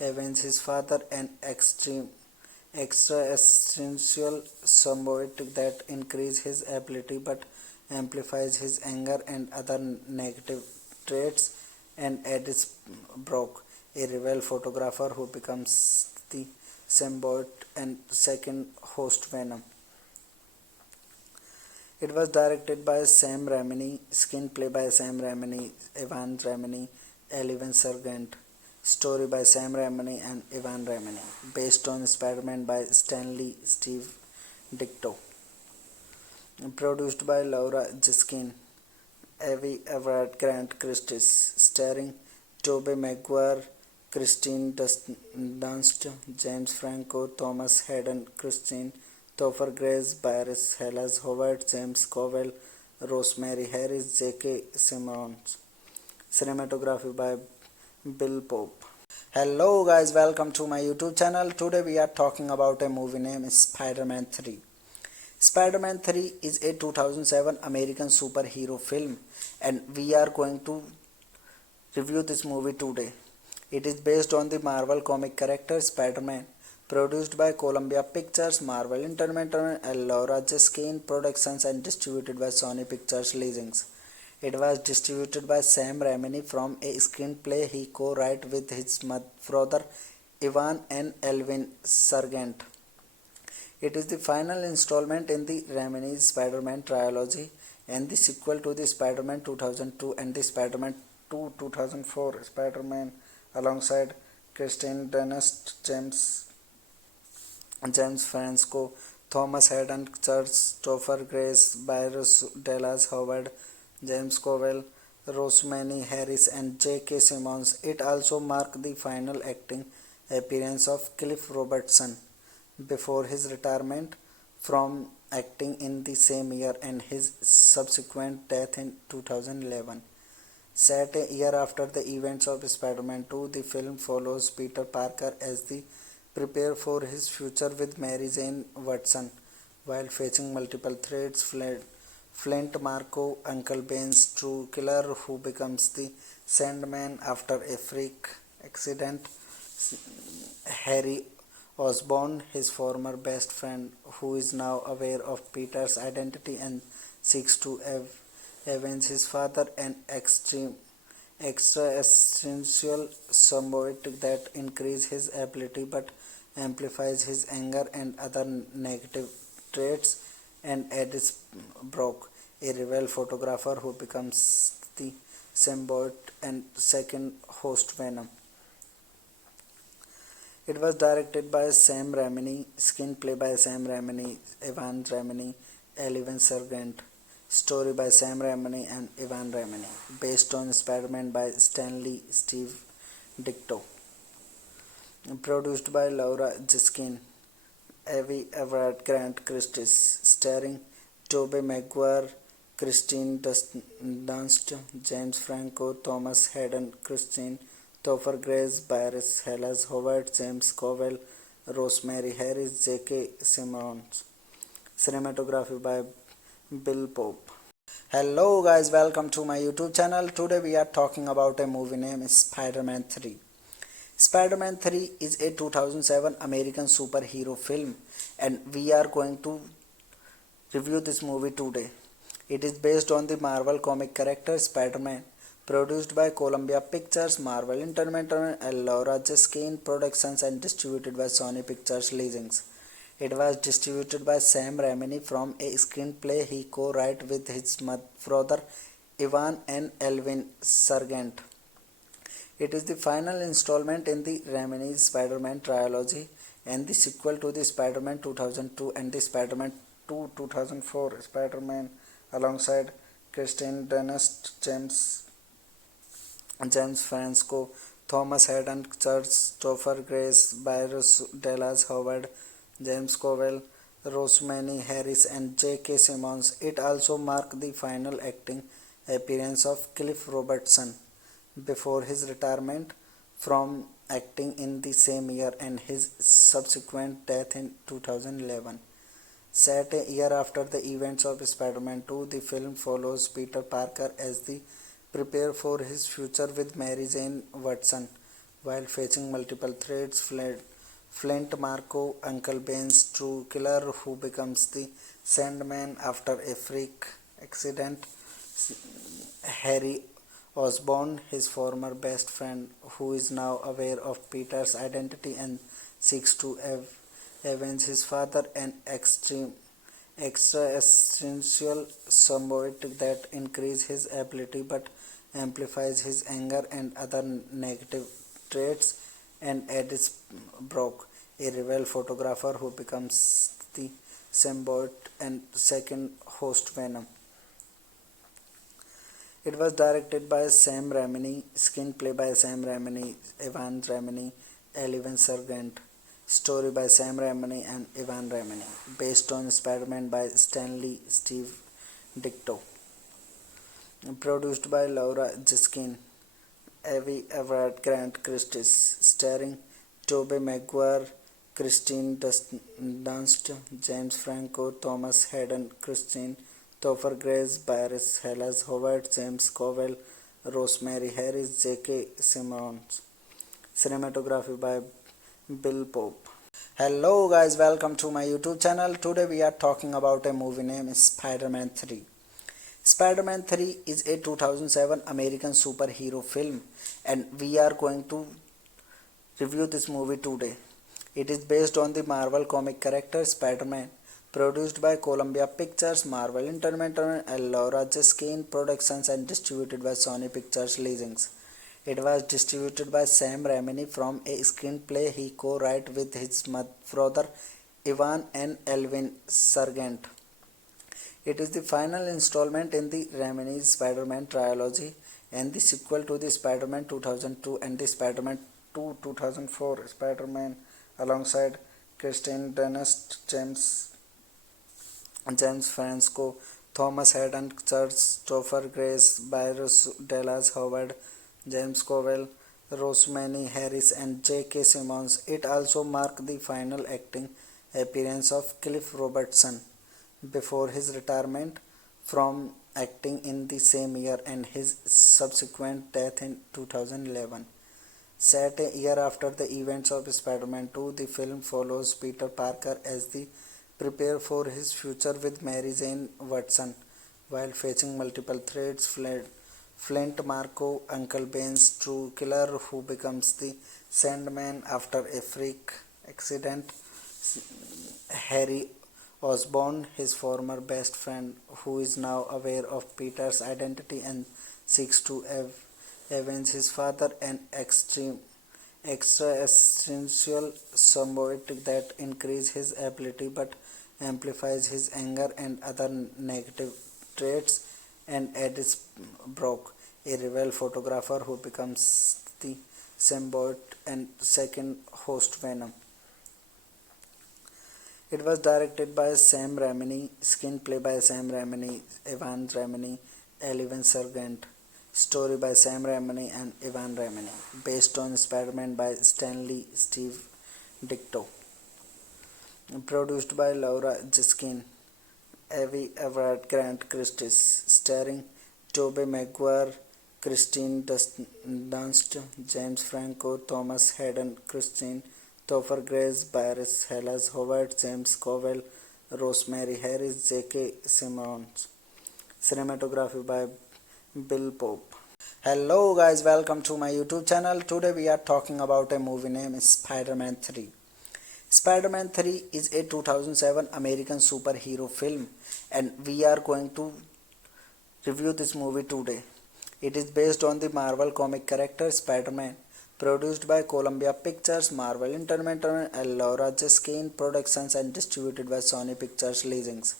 avenge his father, an extra-essential symbiote that increases his ability but amplifies his anger and other negative traits, and Edis Brock, a rebel photographer who becomes the symbiote and second host Venom. It was directed by Sam Raimi, screenplay by Sam Raimi, Evan Raimi, Eleven Sargent, story by Sam Raimi and Evan Raimi, based on Spider-Man by Stanley Steve Ditko, produced by Laura Jiskin, Avi Everett, Grant Christie, starring Tobey Maguire, Kristen Dunst, James Franco, Thomas Hayden, Christine, Topher Grace, Barris Hellas Howard, James Covell, Rosemary Harris, J.K. Simmons. Cinematography by Bill Pope. Hello guys, welcome to my YouTube channel. Today we are talking about a movie named Spider-Man 3. Spider-Man 3 is a 2007 American superhero film and we are going to review this movie today. It is based on the Marvel comic character Spider-Man, produced by Columbia Pictures, Marvel Entertainment, and Laura Jiskin Productions and distributed by Sony Pictures Licensing. It was distributed by Sam Raimi from a screenplay he co-wrote with his brother Ivan and Elvin Sargent. It is the final installment in the Raimi Spider-Man trilogy and the sequel to the Spider-Man 2002 and the Spider-Man 2 2004 Spider-Man alongside Kristen Dunst, James Franco, Thomas Hayden Church, Topher Grace, Barris Dallas Howard, James Covell, Rosemary Harris and J.K. Simmons. It also marked the final acting appearance of Cliff Robertson before his retirement from acting in the same year and his subsequent death in 2011. Set a year after the events of Spider-Man 2, the film follows Peter Parker as they prepare for his future with Mary Jane Watson. While facing multiple threats, Flint Marko, Uncle Ben's true killer who becomes the Sandman after a freak accident, Harry Osborn, his former best friend, who is now aware of Peter's identity and seeks to avenge his father, an extra-essential symbiote that increases his ability but amplifies his anger and other negative traits, and Eddie Brock, a rebel photographer who becomes the symbiote and second host Venom. It was directed by Sam Raimi, screenplay by Sam Raimi, Evan Raimi, Eleven Sargent, story by Sam Raimi and Evan Raimi, based on Spider-Man by Stanley Steve Ditko, produced by Laura Jiskin, Avi Everett, Grant Christie, starring Tobey Maguire, Kristen Dunst, James Franco, Thomas Hayden, Christine, Topher Grace, Barris Hellas Howard, James Covell, Rosemary Harris, J.K. Simmons. Cinematography by Bill Pope. Hello guys, welcome to my YouTube channel. Today we are talking about a movie named Spider-Man 3. Spider-Man 3 is a 2007 American superhero film and we are going to review this movie today. It is based on the Marvel comic character Spider-Man, produced by Columbia Pictures, Marvel Entertainment, and Laura Jiskin Productions and distributed by Sony Pictures Licensing. It was distributed by Sam Raimi from a screenplay he co-wrote with his brother Ivan and Elvin Sargent. It is the final installment in the Raimi Spider-Man trilogy and the sequel to the Spider-Man 2002 and the Spider-Man 2 2004 Spider-Man alongside Kristen Dunst, James Franco, Thomas Hayden Church, Topher Grace, Barris Dallas Howard, James Covell, Rosemary Harris and J.K. Simmons. It also marked the final acting appearance of Cliff Robertson before his retirement from acting in the same year and his subsequent death in 2011. Set a year after the events of Spider-Man 2, the film follows Peter Parker as they prepare for his future with Mary Jane Watson. While facing multiple threats, Flint Marko, Uncle Ben's true killer who becomes the Sandman after a freak accident, Harry Osborn, his former best friend, who is now aware of Peter's identity and seeks to avenge his father, an extrasensual symbiote that increases his ability but amplifies his anger and other negative traits, and Edith Brock, a rebel photographer who becomes the symbiote and second host Venom. It was directed by Sam Raimi, screenplay by Sam Raimi, Evan Raimi, Eleven Sargent, story by Sam Raimi and Evan Raimi, based on Spider-Man by Stanley Steve Ditko, produced by Laura Jiskin, Avi Everett, Grant Christie, starring Tobey Maguire, Kristen Dunst, James Franco, Thomas Hayden, Christine, Topher Grace, Barris Hellas Howard, James Covell, Rosemary Harris, J.K. Simmons. Cinematography by Bill Pope. Hello guys, welcome to my YouTube channel. Today we are talking about a movie named Spider-Man 3. Spider-Man 3 is a 2007 American superhero film and we are going to review this movie today. It is based on the Marvel comic character Spider-Man, produced by Columbia Pictures, Marvel Entertainment, and Laura Jiskin Productions, and distributed by Sony Pictures Licensing. It was distributed by Sam Raimi from a screenplay he co-wrote with his brother Ivan and Elvin Sargent. It is the final installment in the Raimi's Spider-Man trilogy and the sequel to the Spider-Man 2002 and the Spider-Man 2 2004 Spider-Man alongside Kristen Dunst, James Franco, Thomas Hayden Church, Topher Grace, Barris Dallas Howard, James Covell, Rosemary Harris, and J.K. Simmons. It also marked the final acting appearance of Cliff Robertson before his retirement from acting in the same year and his subsequent death in 2011. Set a year after the events of Spider-Man 2, the film follows Peter Parker as they prepare for his future with Mary Jane Watson. While facing multiple threats, Flint Marko, Uncle Ben's true killer who becomes the Sandman after a freak accident, Harry Osborn, his former best friend, who is now aware of Peter's identity and seeks to avenge his father, an extrasensual symbiote that increases his ability but amplifies his anger and other negative traits, and Edith Brock, a rebel photographer who becomes the symbiote and second host Venom. It was directed by Sam Raimi, screenplay by Sam Raimi, Evan Raimi, Eleven Sargent, story by Sam Raimi and Evan Raimi, based on Spider-Man by Stanley Steve Ditko, produced by Laura Jiskin, Avi Everett, Grant Christie, starring Tobey Maguire, Kristen Dunst, James Franco, Thomas Hayden, Christine, Topher Grace, Barris Hellas Howard, James Covell, Rosemary Harris, J.K. Simmons. Cinematography by Bill Pope. Hello guys, welcome to my YouTube channel. Today we are talking about a movie named Spider-Man 3. Spider-Man 3 is a 2007 American superhero film and we are going to review this movie today. It is based on the Marvel comic character Spider-Man, produced by Columbia Pictures, Marvel Entertainment, and Laura Jiskin Productions, and distributed by Sony Pictures Licensing.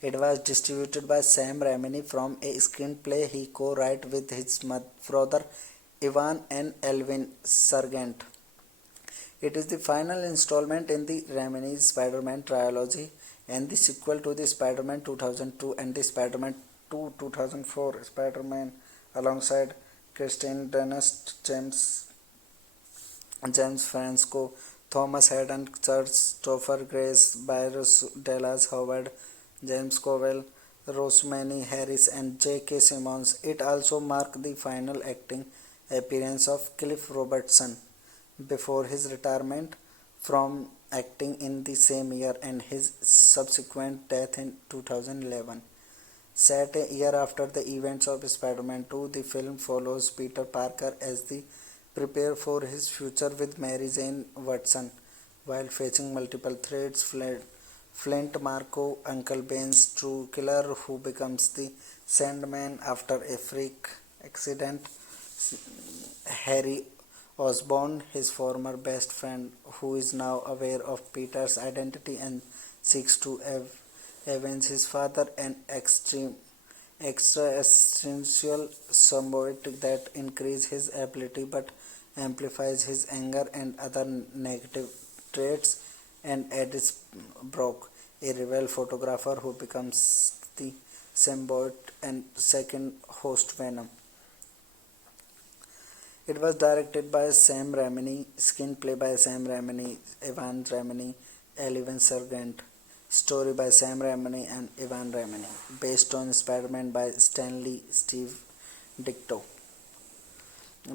It was distributed by Sam Raimi from a screenplay he co-wrote with his brother Ivan and Elvin Sargent. It is the final installment in the Raimi's Spider-Man trilogy and the sequel to the Spider-Man 2002 and the Spider-Man 2 2004 Spider-Man alongside Kristen Dunst, James Franco, Thomas Hayden Church, Topher Grace, Barris Dallas Howard, James Covell, Rosemary Harris, and J.K. Simmons. It also marked the final acting appearance of Cliff Robertson before his retirement from acting in the same year and his subsequent death in 2011. Set a year after the events of Spider-Man 2, the film follows Peter Parker as he prepares for his future with Mary Jane Watson. While facing multiple threats, Flint Marko, Uncle Ben's true killer who becomes the Sandman after a freak accident, Harry Osborn, his former best friend, who is now aware of Peter's identity and seeks to avenge his father, an extra-essential symbiote that increases his ability but amplifies his anger and other negative traits, and Eddie Brock, a rebel photographer who becomes the symbiote and second host Venom. It was directed by Sam Raimi, screenplay by Sam Raimi, Evan Raimi, Eleven Sargent, story by Sam Raimi and Evan Raimi, based on Spider-Man by Stanley Steve Ditko,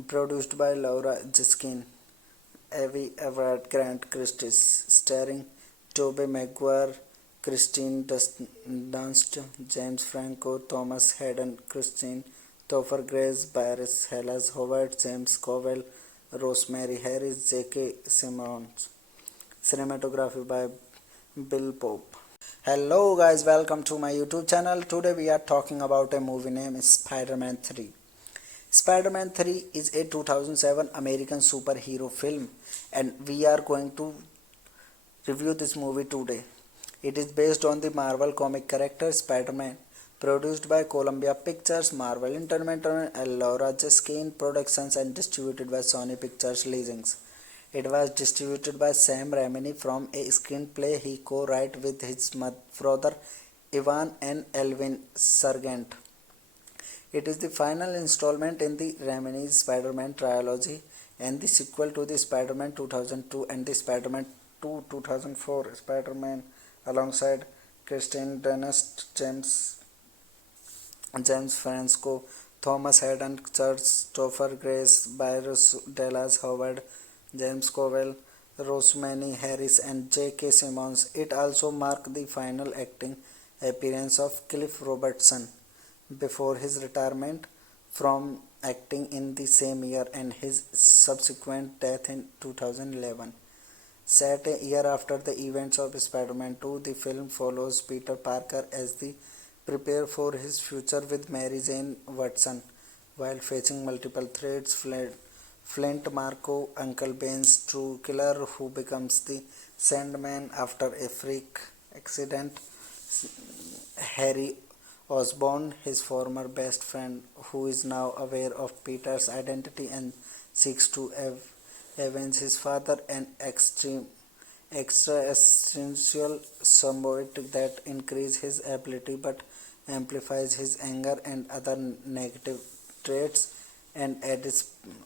produced by Laura Jiskin, Avi Everett, Grant Christie, starring Tobey Maguire, Kristen Dunst, James Franco, Thomas Hayden, Christine Topher Grace, Barris Hellas Howard, James Cowell, Rosemary Harris, J.K. Simmons. Cinematography by Bill Pope. Hello guys, welcome to my YouTube channel. Today we are talking about a movie named Spider-Man 3. Spider-Man 3 is a 2007 American superhero film and we are going to review this movie today. It is based on the Marvel comic character Spider-Man, produced by Columbia Pictures, Marvel Entertainment, and Laura Jiskin Productions and distributed by Sony Pictures Licensing. It was distributed by Sam Raimi from a screenplay he co-wrote with his brother Evan and Elvin Sargent. It is the final installment in the Raimi's Spider-Man trilogy and the sequel to the Spider-Man 2002 and the Spider-Man 2 2004 Spider-Man alongside Kristen Dunst, James Franco, Thomas Hayden Church, Topher Grace, Barris Dallas Howard, James Cowell, Rosemary Harris, and J.K. Simmons. It also marked the final acting appearance of Cliff Robertson before his retirement from acting in the same year and his subsequent death in 2011. Set a year after the events of Spider-Man 2, the film follows Peter Parker as he prepares for his future with Mary Jane Watson. While facing multiple threats, Flint Marko, Uncle Ben's true killer who becomes the Sandman after a freak accident, Harry Osborn, his former best friend, who is now aware of Peter's identity and seeks to avenge his father, an extra-essential symbiote that increases his ability but amplifies his anger and other negative traits, and Eddie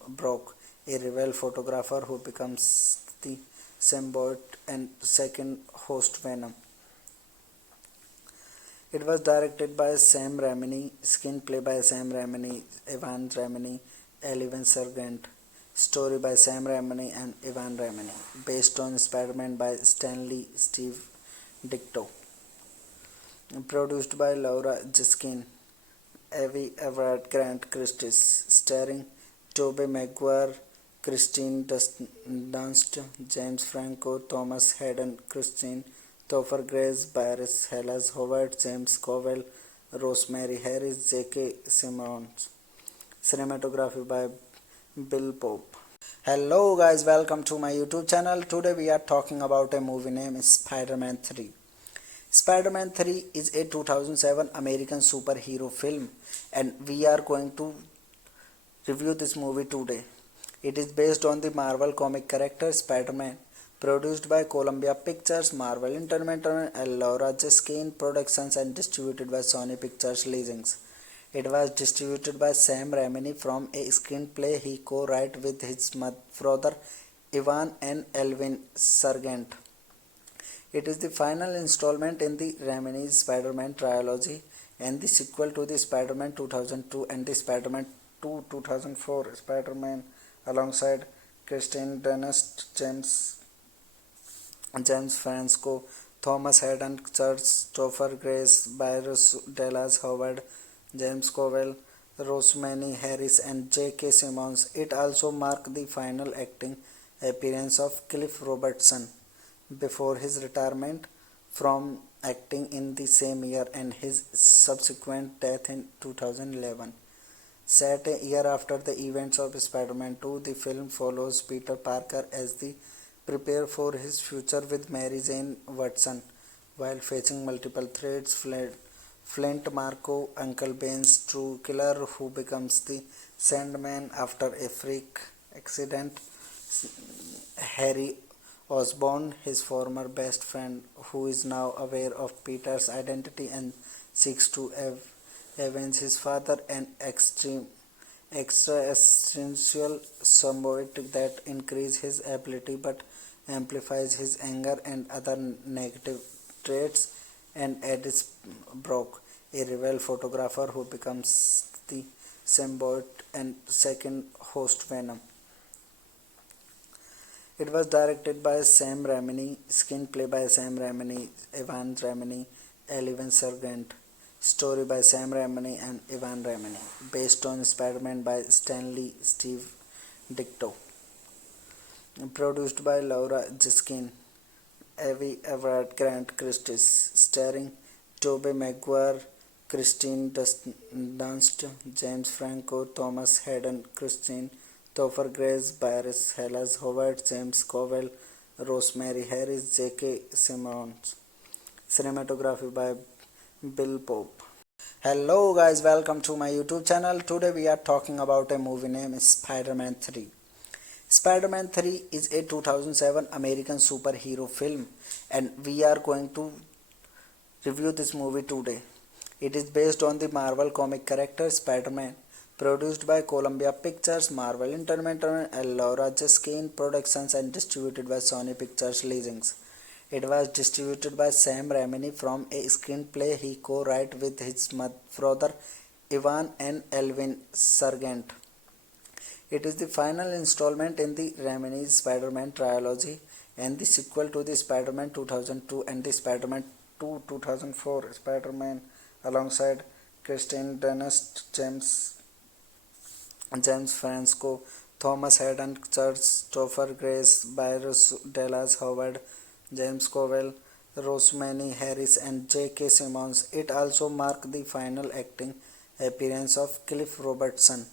Brock, a rebel photographer who becomes the symbiote and second host Venom. It was directed by Sam Raimi, screenplay by Sam Raimi, Evan Raimi, Eleven Sargent, story by Sam Raimi and Evan Raimi, based on Spider-Man by Stanley Steve Ditko, produced by Laura Jiskin, Avi Everett, Grant Christie, starring Tobey Maguire, Kristen Dunst, James Franco, Thomas Hayden, Christine Topher Grace, Barris Hellas Howard, James Cowell, Rosemary Harris, J.K. Simmons. Cinematography by Bill Pope. Hello guys, welcome to my YouTube channel. Today we are talking about a movie named Spider-Man 3. Spider-Man 3 is a 2007 American superhero film and we are going to review this movie today. It is based on the Marvel comic character Spider-Man, produced by Columbia Pictures, Marvel Entertainment, and Laura Jiskin Productions and distributed by Sony Pictures Licensing. It was distributed by Sam Raimi from a screenplay he co-wrote with his brother Evan and Elvin Sargent. It is the final installment in the Raimi's Spider-Man trilogy and the sequel to the Spider-Man 2002 and the Spider-Man 2 2004 Spider-Man alongside Kristen Dunst, James Franco, Thomas Haden Church, Topher Grace, Cyrus Dallas Howard, James Cowell, Rosemary Harris, and J.K. Simmons. It also marked the final acting appearance of Cliff Robertson before his retirement from acting in the same year and his subsequent death in 2011. Set a year after the events of Spider-Man 2, the film follows Peter Parker as they prepare for his future with Mary Jane Watson. While facing multiple threats, Flint Marko, Uncle Ben's true killer who becomes the Sandman after a freak accident, Harry Osborn, his former best friend, who is now aware of Peter's identity and seeks to avenge his father, and extraterrestrial symbiote that increases his ability but amplifies his anger and other negative traits, and Eddie Brock, a rebel photographer who becomes the symbiote and second host Venom. It was directed by Sam Raimi, screenplay by Sam Raimi, Evan Raimi, Eleven Sargent, story by Sam Raimi and Evan Raimi, based on Spider-Man by Stanley Steve Ditko, produced by Laura Jiskin, Avi Everett, Grant Christie, starring Tobey Maguire, Kristen Dunst, James Franco, Thomas Haden Christine, Topher Grace, Cyrus Dallas Howard, James Cowell, Rosemary Harris, J.K. Simmons. Cinematography by Bill Pope. Hello guys, welcome to my YouTube channel. Today we are talking about a movie named Spider-Man 3. Spider-Man 3 is a 2007 American superhero film and we are going to review this movie today. It is based on the Marvel comic character Spider-Man, produced by Columbia Pictures, Marvel Entertainment, and Laura Jiskin Productions, and distributed by Sony Pictures Licensing. It was distributed by Sam Raimi from a screenplay he co-wrote with his brother Evan and Elvin Sargent. It is the final installment in the Raimi's Spider-Man trilogy and the sequel to the Spider-Man 2002 and the Spider-Man 2 2004 Spider-Man alongside Kristen Dunst, James Franco, Thomas Haden Church, Topher Grace, Cyrus Dallas Howard, James Cowell, Rosemary Harris, and J.K. Simmons. It also marked the final acting appearance of Cliff Robertson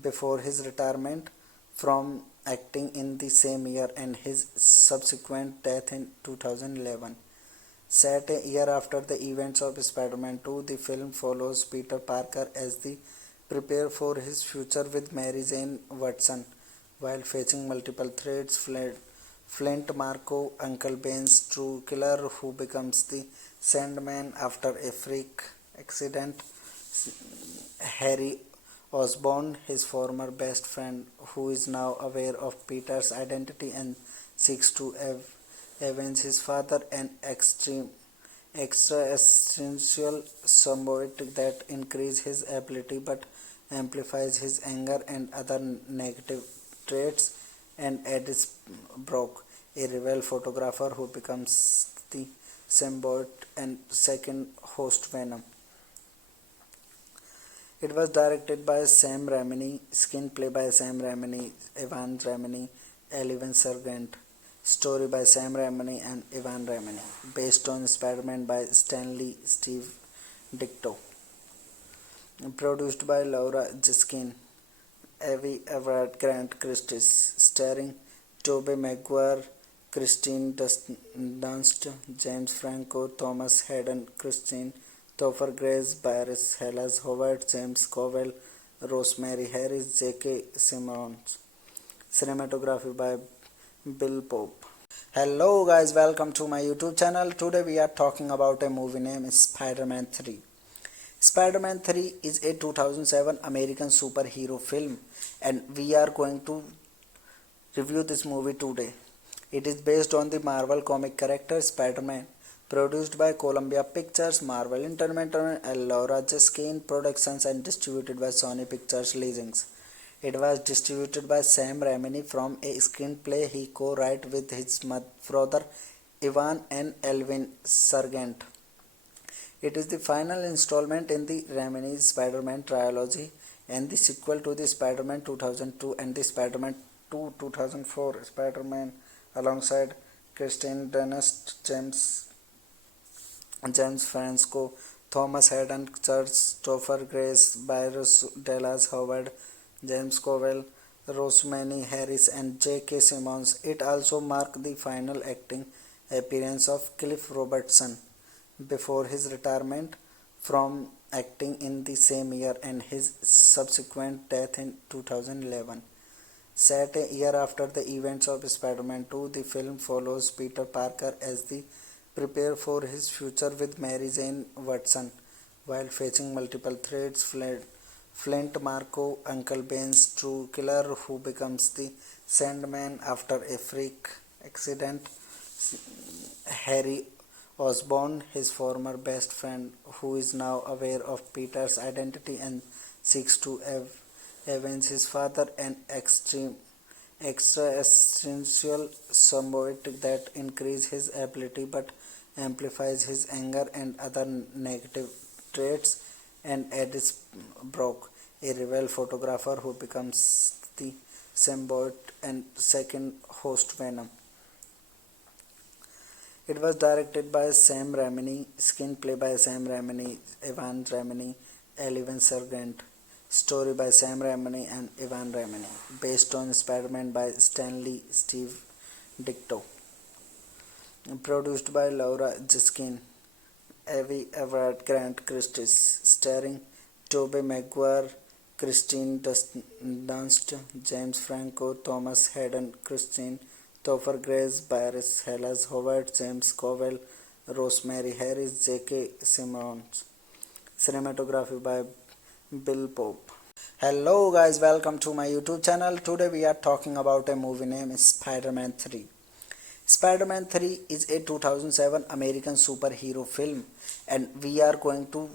before his retirement from acting in the same year and his subsequent death in 2011. Set a year after the events of Spider-Man 2, the film follows Peter Parker as they prepare for his future with Mary Jane Watson. While facing multiple threats, Flint Marko, Uncle Ben's true killer who becomes the Sandman after a freak accident, Harry Osborn, his former best friend, who is now aware of Peter's identity and seeks to avenge his father, and extraterrestrial symbiote that increases his ability but amplifies his anger and other negative traits, and Eddie Brock, a rebel photographer who becomes the symbiote and second host Venom. It was directed by Sam Raimi, screenplay by Sam Raimi, Evan Raimi, Eleven Sargent, story by Sam Raimi and Evan Raimi, based on Spider-Man by Stanley Steve Ditko, produced by Laura Jiskin, Avi Everett, Grant Christie, starring Tobey Maguire, Kristen Dunst, James Franco, Thomas Haden Christine, Topher Grace, Cyrus Dallas Howard, James Cowell, Rosemary Harris, J.K. Simmons. Cinematography by Bill Pope. Hello guys, welcome to my YouTube channel. Today we are talking about a movie named Spider-Man 3. Spider-Man 3 is a 2007 American superhero film and we are going to review this movie today. It is based on the Marvel comic character Spider-Man, produced by Columbia Pictures, Marvel Entertainment, and Laura Jiskin Productions, and distributed by Sony Pictures Licensing. It was distributed by Sam Raimi from a screenplay he co-wrote with his brother Ivan and Elvin Sargent. It is the final installment in the Raimi's Spider-Man trilogy and the sequel to the Spider-Man 2002 and the Spider-Man 2 2004 Spider-Man alongside Kristen Dunst, James Franco, Thomas Hayden Church, Topher Grace, Bryce Dallas Howard, James Covell, Rosemary Harris, and J.K. Simmons. It also marked the final acting appearance of Cliff Robertson before his retirement from acting in the same year and his subsequent death in 2011. Set a year after the events of Spider-Man 2, the film follows Peter Parker as he prepares for his future with Mary Jane Watson while facing multiple threats. Flint Marko, Uncle Ben's true killer who becomes the Sandman after a freak accident. Harry Osborn, his former best friend, who is now aware of Peter's identity and seeks to avenge his father, an extra-essential symbiote that increases his ability but amplifies his anger and other negative traits, and Edith Brock, a rebel photographer who becomes the symbiote and second host Venom. It was directed by Sam Raimi, screenplay by Sam Raimi, Evan Raimi, Elvin Sargent, story by Sam Raimi and Evan Raimi, based on Spider-Man by Stanley Steve Ditko, produced by Laura Jiskin, Avi Everett Grant Christie, starring Tobey Maguire, Kristen Dunst, James Franco, Thomas Hayden Christie, Topher Grace, Bryce Dallas Howard, James Covell, Rosemary Harris, J.K. Simmons. Cinematography by Bill Pope. Hello guys, welcome to my YouTube channel. Today we are talking about a movie named Spider-Man 3. Spider-Man 3 is a 2007 American superhero film and we are going to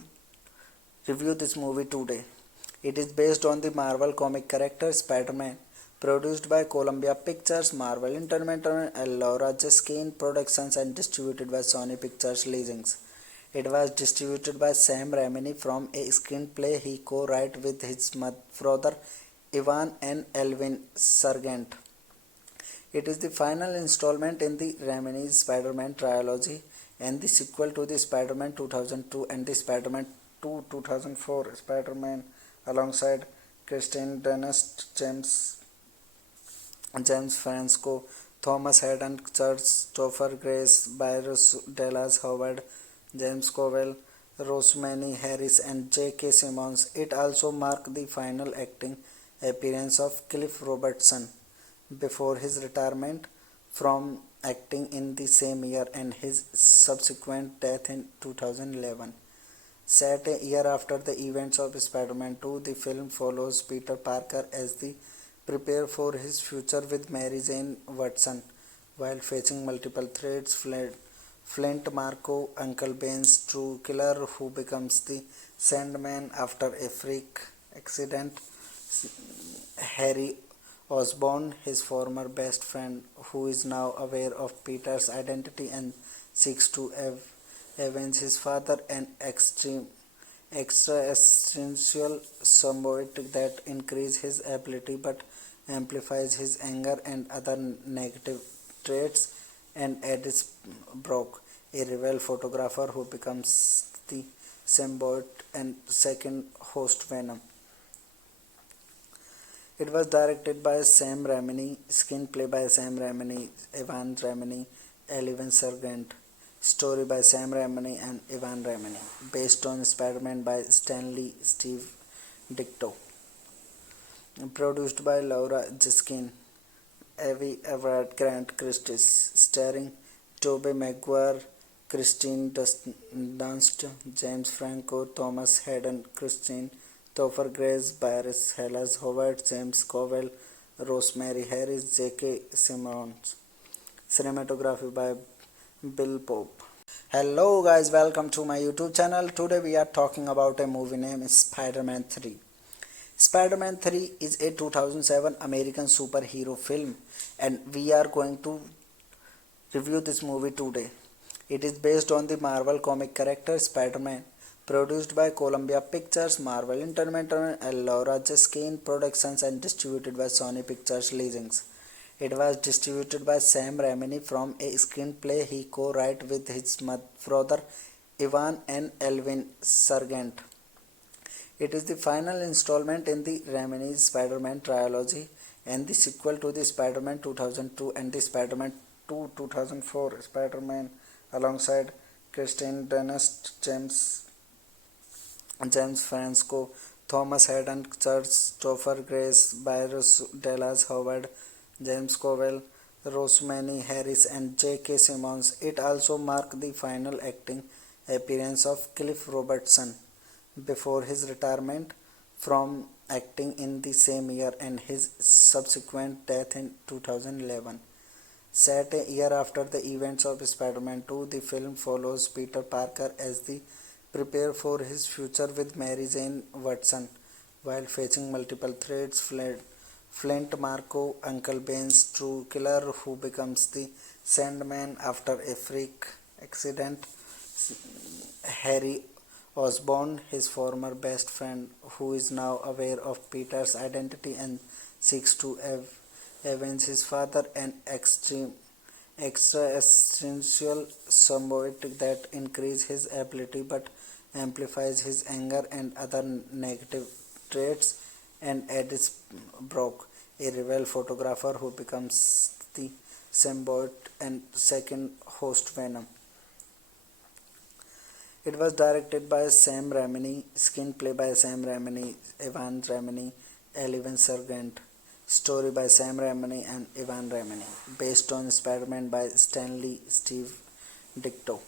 review this movie today. It is based on the Marvel comic character Spider-Man, produced by Columbia Pictures, Marvel Entertainment, and Laura Jiskin Productions, and distributed by Sony Pictures Licensing. It was distributed by Sam Raimi from a screenplay he co-wrote with his brother Ivan and Elvin Sargent. It is the final installment in the Raimi's Spider-Man trilogy and the sequel to the Spider-Man 2002 and the Spider-Man 2 2004 Spider-Man alongside Kristen Dunst, James Franco, Thomas Hayden Church, Topher Grace, Bryce Dallas Howard, James Covell, Rosemary Harris, and J.K. Simmons. It also marked the final acting appearance of Cliff Robertson before his retirement from acting in the same year and his subsequent death in 2011. Set a year after the events of Spider-Man 2, the film follows Peter Parker as he prepares for his future with Mary Jane Watson while facing multiple threats. Flint Marko, Uncle Ben's true killer who becomes the Sandman after a freak accident. Harry Osborn, his former best friend, who is now aware of Peter's identity and seeks to avenge his father, an extra-essential symbiote that increases his ability but amplifies his anger and other negative traits, and Edith Brock, a rebel photographer who becomes the symbiote and second host Venom. It was directed by Sam Raimi, screenplay by Sam Raimi, Evan Raimi, Elvin Sargent, story by Sam Raimi and Evan Raimi, based on Spider-Man by Stanley Steve Ditko, produced by Laura Jiskin, Avi Everett Grant Christie, starring Tobey Maguire, Kristen Dunst, James Franco, Thomas Hayden Christie, Topher Grace, Bryce Dallas Howard, James Covell, Rosemary Harris, J.K. Simmons. Cinematography by Bill Pope. Hello guys, welcome to my YouTube channel. Today we are talking about a movie named Spider-Man 3. Spider-Man 3 is a 2007 American superhero film and we are going to review this movie today. It is based on the Marvel comic character Spider-Man, produced by Columbia Pictures, Marvel Entertainment, and Laura Jaskin Productions, and distributed by Sony Pictures Licensing. It was distributed by Sam Raimi from a screenplay he co-wrote with his brother Ivan and Elvin Sargent. It is the final installment in the Raimi's Spider-Man trilogy and the sequel to the Spider-Man 2002 and the Spider-Man 2 2004 Spider-Man alongside Kristen Dunst, James Franco, Thomas Hayden Church, Topher Grace, Bryce Dallas Howard, James Covell, Rosemary Harris, and J.K. Simmons. It also marked the final acting appearance of Cliff Robertson before his retirement from acting in the same year and his subsequent death in 2011. Set a year after the events of Spider-Man 2, the film follows Peter Parker as he prepares for his future with Mary Jane Watson. While facing multiple threats, Flint Marko, Uncle Ben's true killer who becomes the Sandman after a freak accident, Harry Osborn, his former best friend, who is now aware of Peter's identity and seeks to avenge his father, an extraterrestrial symbiote that increases his ability but amplifies his anger and other negative traits, and Edis Brock, a rebel photographer who becomes the symbiote and second host Venom. It was directed by Sam Raimi, screenplay by Sam Raimi, Ivan Raimi, Elvin Sargent, story by Sam Raimi and Ivan Raimi, based on Spider-Man by Stanley Steve Ditko,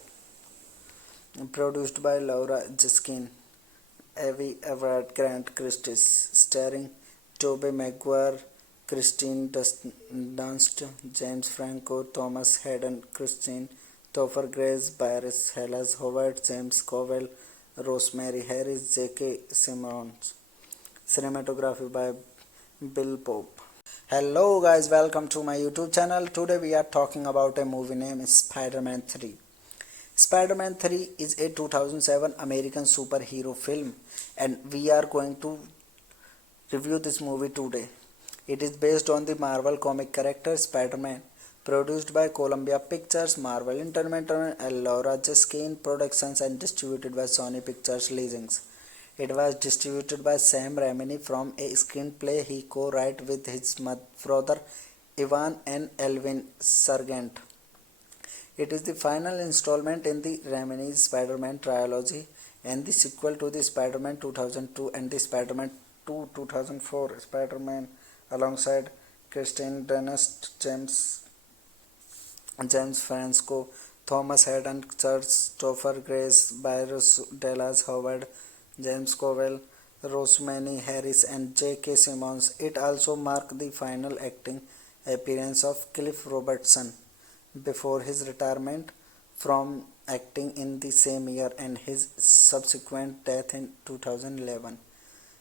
produced by Laura Jaskin, Avi Everett Grant Christie, starring Tobey Maguire, Kristen Dunst, James Franco, Thomas Hayden Christine, Topher Grace, Bryce Dallas Howard, James Covell, Rosemary Harris, J.K. Simmons. Cinematography by Bill Pope. Hello guys, welcome to my YouTube channel. Today we are talking about a movie named Spider-Man 3. Spider-Man 3 is a 2007 American superhero film and we are going to review this movie today. It is based on the Marvel comic character Spider-Man, produced by Columbia Pictures, Marvel Entertainment, and Laura Jaskin Productions, and distributed by Sony Pictures Licensing. It was distributed by Sam Raimi from a screenplay he co-wrote with his brother Ivan and Elvin Sargent. It is the final installment in the Raimi's Spider-Man trilogy and the sequel to the Spider-Man 2002 and the Spider-Man 2 2004 Spider-Man alongside Kristen Dunst, James Franco, Thomas Hayden Church, Topher Grace, Bryce Dallas Howard, James Covell, Rosemary Harris, and J.K. Simmons. It also marked the final acting appearance of Cliff Robertson before his retirement from acting in the same year and his subsequent death in 2011.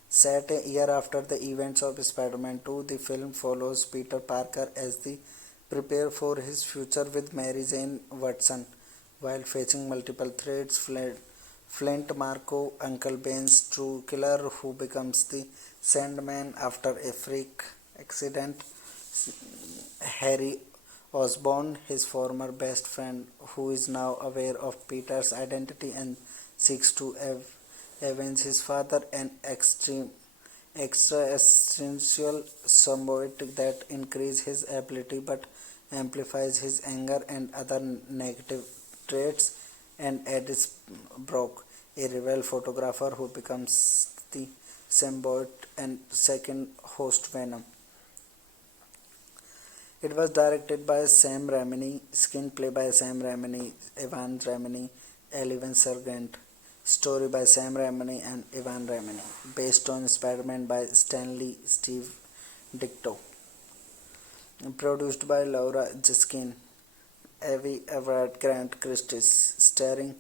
Set a year after the events of Spider-Man 2, the film follows Peter Parker as he prepares for his future with Mary Jane Watson. While facing multiple threats, Flint Marko, Uncle Ben's true killer who becomes the Sandman after a freak accident, Harry Osborn, his former best friend, who is now aware of Peter's identity and seeks to avenge his father, an extraterrestrial symbiote that increases his ability but amplifies his anger and other negative traits, and Edis Brock, a rebel photographer who becomes the symbiote and second host Venom. It was directed by Sam Raimi, screenplay by Sam Raimi, Ivan Raimi, Elvin Sargent, story by Sam Raimi and Ivan Raimi, based on Spider-Man by Stanley Steve Ditko, produced by Laura Jaskin, Avi Everett Grant Christie, starring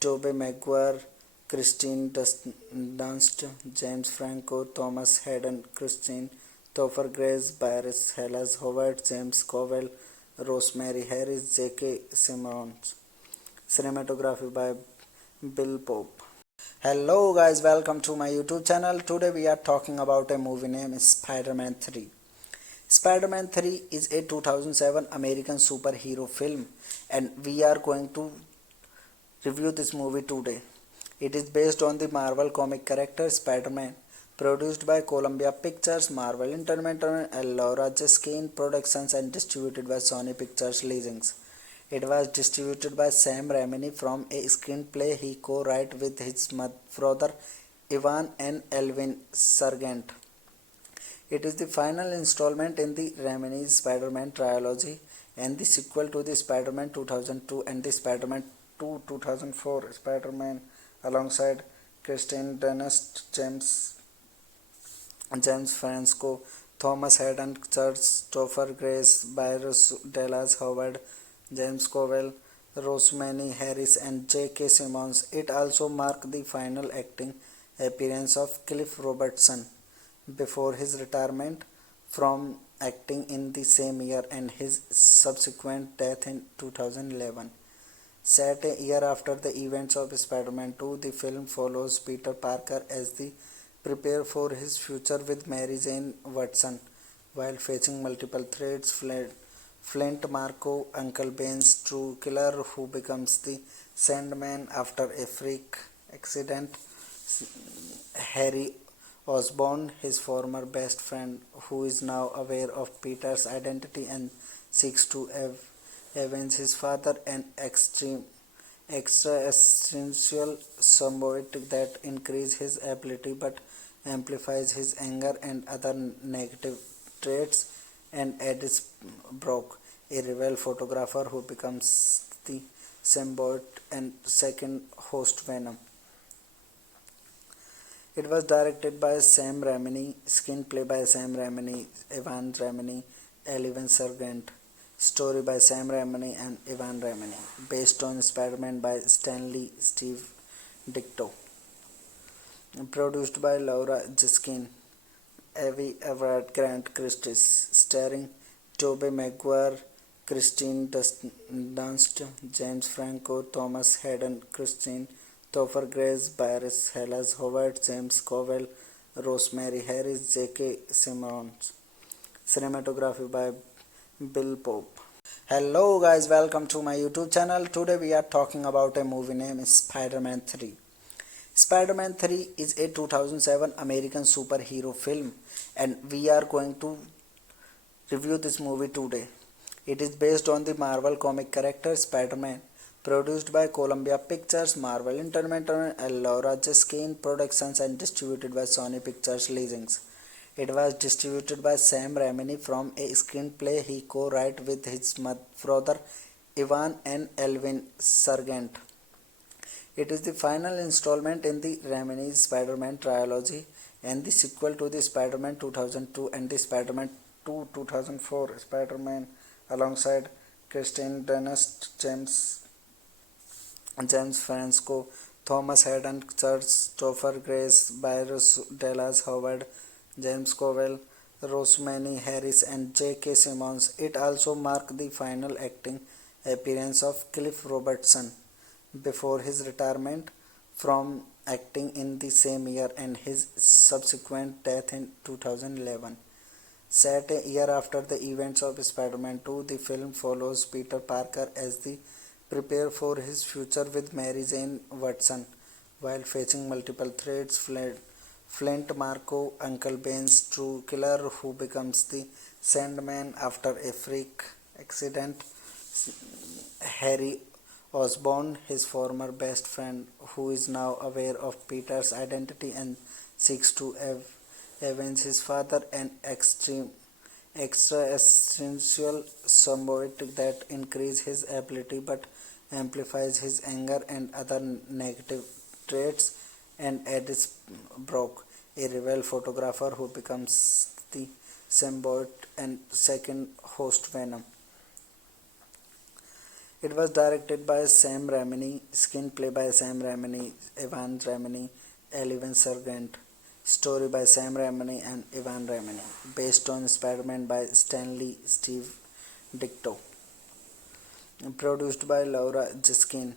Tobey Maguire, Kristen Dunst, James Franco, Thomas Hayden Christine, Topher Grace, Bryce Dallas Howard, James Covell, Rosemary Harris, J.K. Simmons. Cinematography by Bill Pope. Hello guys, welcome to my YouTube channel. Today we are talking about a movie named Spider-Man 3. Spider-Man 3 is a 2007 American superhero film and we are going to review this movie today. It is based on the Marvel comic character Spider-Man, produced by Columbia Pictures, Marvel Entertainment, and Laura Jaskin Productions and distributed by Sony Pictures Licensing. It was distributed by Sam Raimi from a screenplay he co-wrote with his brother Ivan and Elvin Sargent. It is the final installment in the Raimi's Spider-Man trilogy and the sequel to the Spider-Man 2002 and the Spider-Man 2 2004 Spider-Man alongside Kristen Dunst, James Franco, Thomas Hayden Church, Topher Grace, Bryce Dallas Howard, James Covell, Rosemary Harris, and J.K. Simmons. It also marked the final acting appearance of Cliff Robertson before his retirement from acting in the same year and his subsequent death in 2011. Set a year after the events of Spider-Man 2, the film follows Peter Parker as he prepares for his future with Mary Jane Watson while facing multiple threats. Flint Marko, Uncle Ben's true killer who becomes the Sandman after a freak accident. Harry Osborn, his former best friend, who is now aware of Peter's identity and seeks to avenge his father, an extra-essential symbiote that increases his ability but amplifies his anger and other negative traits, and Eddie Brock, a rebel photographer who becomes the symbiote and second host Venom. It was directed by Sam Raimi, screenplay by Sam Raimi, Ivan Raimi, Elvin Sargent, story by Sam Raimi and Ivan Raimi, based on Spider-Man by Stanley Steve Ditko, produced by Laura Jaskin, Avi Everett, Grant Christie, starring Tobey Maguire, Kristen Dunst, James Franco, Thomas Hayden Christensen, Topher Grace, Bryce Dallas Howard, James Covell, Rosemary Harris, J.K. Simmons. Cinematography by Bill Pope. Hello guys, welcome to my YouTube channel. Today we are talking about a movie named Spider-Man 3. Spider-Man 3 is a 2007 American superhero film and we are going to review this movie today. It is based on the Marvel comic character Spider-Man, produced by Columbia Pictures, Marvel Entertainment, and Laura Jaskin Productions and distributed by Sony Pictures Licensing. It was distributed by Sam Raimi from a screenplay he co-wrote with his brother Ivan and Elvin Sargent. It is the final installment in the Raimi's Spider-Man trilogy and the sequel to the Spider-Man 2002 and the Spider-Man 2 2004 Spider-Man alongside Kristen Dunst, James Franco, Thomas Hayden Church, Topher Grace, Bryce Dallas Howard, James Covell, Rosemary Harris, and J.K. Simmons. It also marked the final acting appearance of Cliff Robertson before his retirement from acting in the same year and his subsequent death in 2011. Set a year after the events of Spider-Man 2, the film follows Peter Parker as he prepares for his future with Mary Jane Watson while facing multiple threats. Flint Marko, Uncle Ben's true killer who becomes the Sandman after a freak accident. Harry Osborn, his former best friend, who is now aware of Peter's identity and seeks to avenge his father, an extra-essential symbiote that increases his ability but amplifies his anger and other negative traits, and Eddie Brock, a rebel photographer who becomes the symbiote and second host Venom. It was directed by Sam Raimi, screenplay by Sam Raimi, Ivan Raimi, Elvin Sargent, story by Sam Raimi and Ivan Raimi, based on Spider-Man by Stanley Steve Ditko, produced by Laura Jiskin,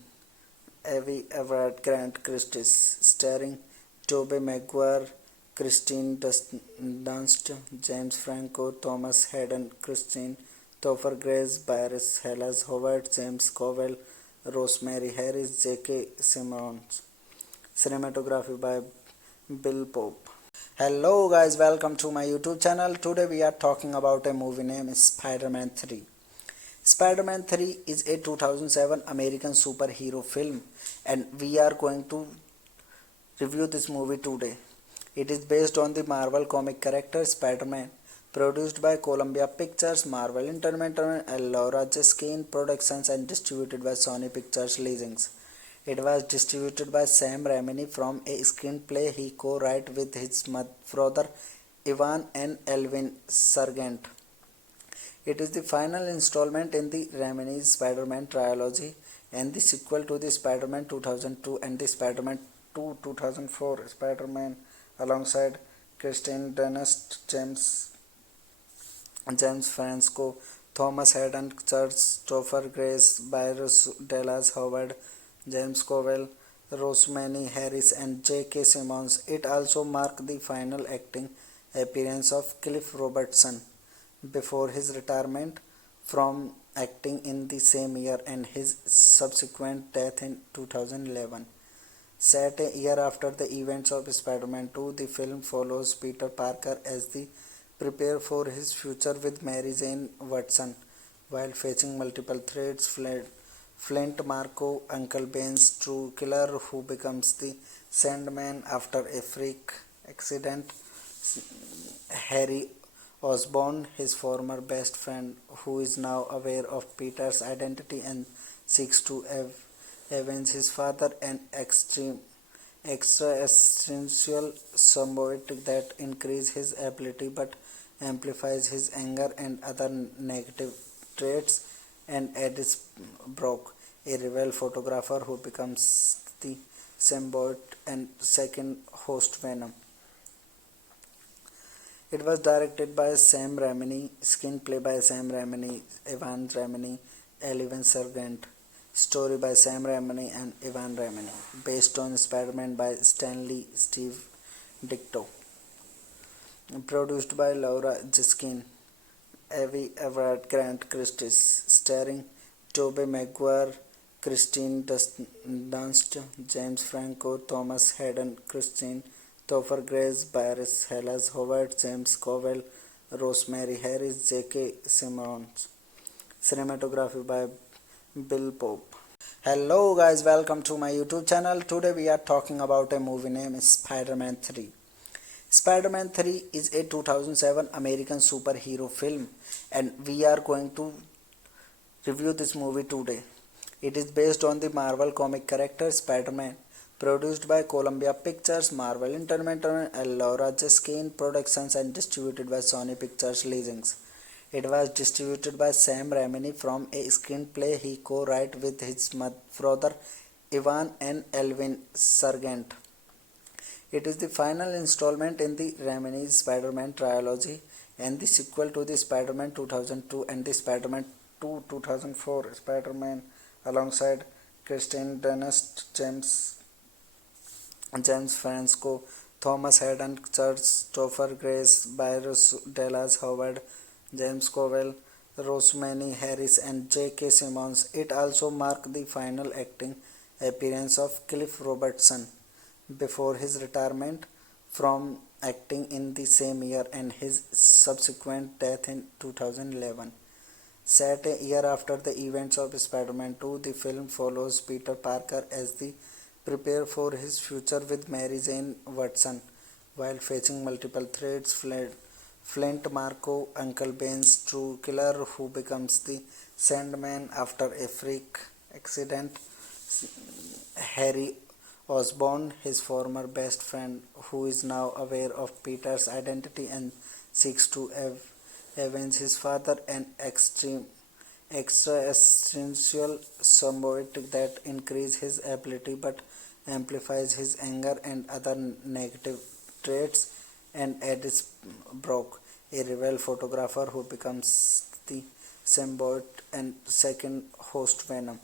Avi Everett, Grant Christie, starring Tobey Maguire, Kristen Dunst, James Franco, Thomas Hayden, Christine, Topher Grace, Barris Hellas Howard, James Covell, Rosemary Harris, J.K. Simmons. Cinematography by Bill Pope. Hello guys, welcome to my YouTube channel. Today we are talking about a movie named Spider-Man 3. Spider-Man 3 is a 2007 American superhero film and we are going to review this movie today. It is based on the Marvel comic character Spider-Man, produced by Columbia Pictures, Marvel Entertainment and Laura Jiskin Productions and distributed by Sony Pictures Licensing. It was distributed by Sam Raimi from a screenplay he co-wrote with his brother Ivan and Elvin Sargent. It is the final installment in the Raimi's Spider-Man trilogy and the sequel to the Spider-Man 2002 and the Spider-Man 2 2004 Spider-Man alongside Kristen Dunst, James Franco, Thomas Hayden Church, Topher Grace, Barris Dallas Howard, James Covell, Rosemary Harris and J.K. Simmons. It also marked the final acting appearance of Cliff Robertson before his retirement from acting in the same year and his subsequent death in 2011. Set a year after the events of Spider-Man 2, the film follows Peter Parker as he prepares for his future with Mary Jane Watson while facing multiple threats. Flint Marko, Uncle Ben's true killer who becomes the Sandman after a freak accident. Harry Osborn, his former best friend, who is now aware of Peter's identity and seeks to avenge his father, an extra-essential symbiote that increases his ability but amplifies his anger and other negative traits, and Eddie Brock, a rival photographer who becomes the symbiote and second host Venom. It was directed by Sam Raimi, screenplay by Sam Raimi, Ivan Raimi, Elvin Sargent, story by Sam Raimi and Ivan Raimi, based on Spider-Man by Stanley Steve Ditko, produced by Laura Jiskin, Avi Everett, Grant Christie, starring Tobey Maguire, Kristen Dunst, James Franco, Thomas Hayden, Christine, Topher Grace, Barris Hellas Howard, James Covell, Rosemary Harris, J.K. Simmons. Cinematography by Bill Pope. Hello guys, welcome to my YouTube channel. Today we are talking about a movie named Spider-Man 3. Spider-Man 3 is a 2007 American superhero film and we are going to review this movie today. It is based on the Marvel comic character Spider-Man, produced by Columbia Pictures, Marvel Entertainment and Laura Jiskin Productions and distributed by Sony Pictures Licensing. It was distributed by Sam Raimi from a screenplay he co-wrote with his brother Ivan and Elvin Sargent. It is the final installment in the Raimi's Spider-Man trilogy and the sequel to the Spider-Man 2002 and the Spider-Man 2 2004 Spider-Man alongside Kristen Dunst, James Franco, Thomas Hayden Church, Topher Grace, Barris Dallas Howard, James Covell, Rosemary Harris and J.K. Simmons. It also marked the final acting appearance of Cliff Robertson before his retirement from acting in the same year and his subsequent death in 2011. Set a year after the events of Spider-Man 2, the film follows Peter Parker as he prepares for his future with Mary Jane Watson while facing multiple threats. Flint Marko, Uncle Ben's true killer who becomes the Sandman after a freak accident. Harry Osborn, his former best friend, who is now aware of Peter's identity and seeks to avenge his father, an extra-essential symbiote that increases his ability but amplifies his anger and other negative traits, and Eddie Brock, a rival photographer who becomes the symbiote and second host Venom.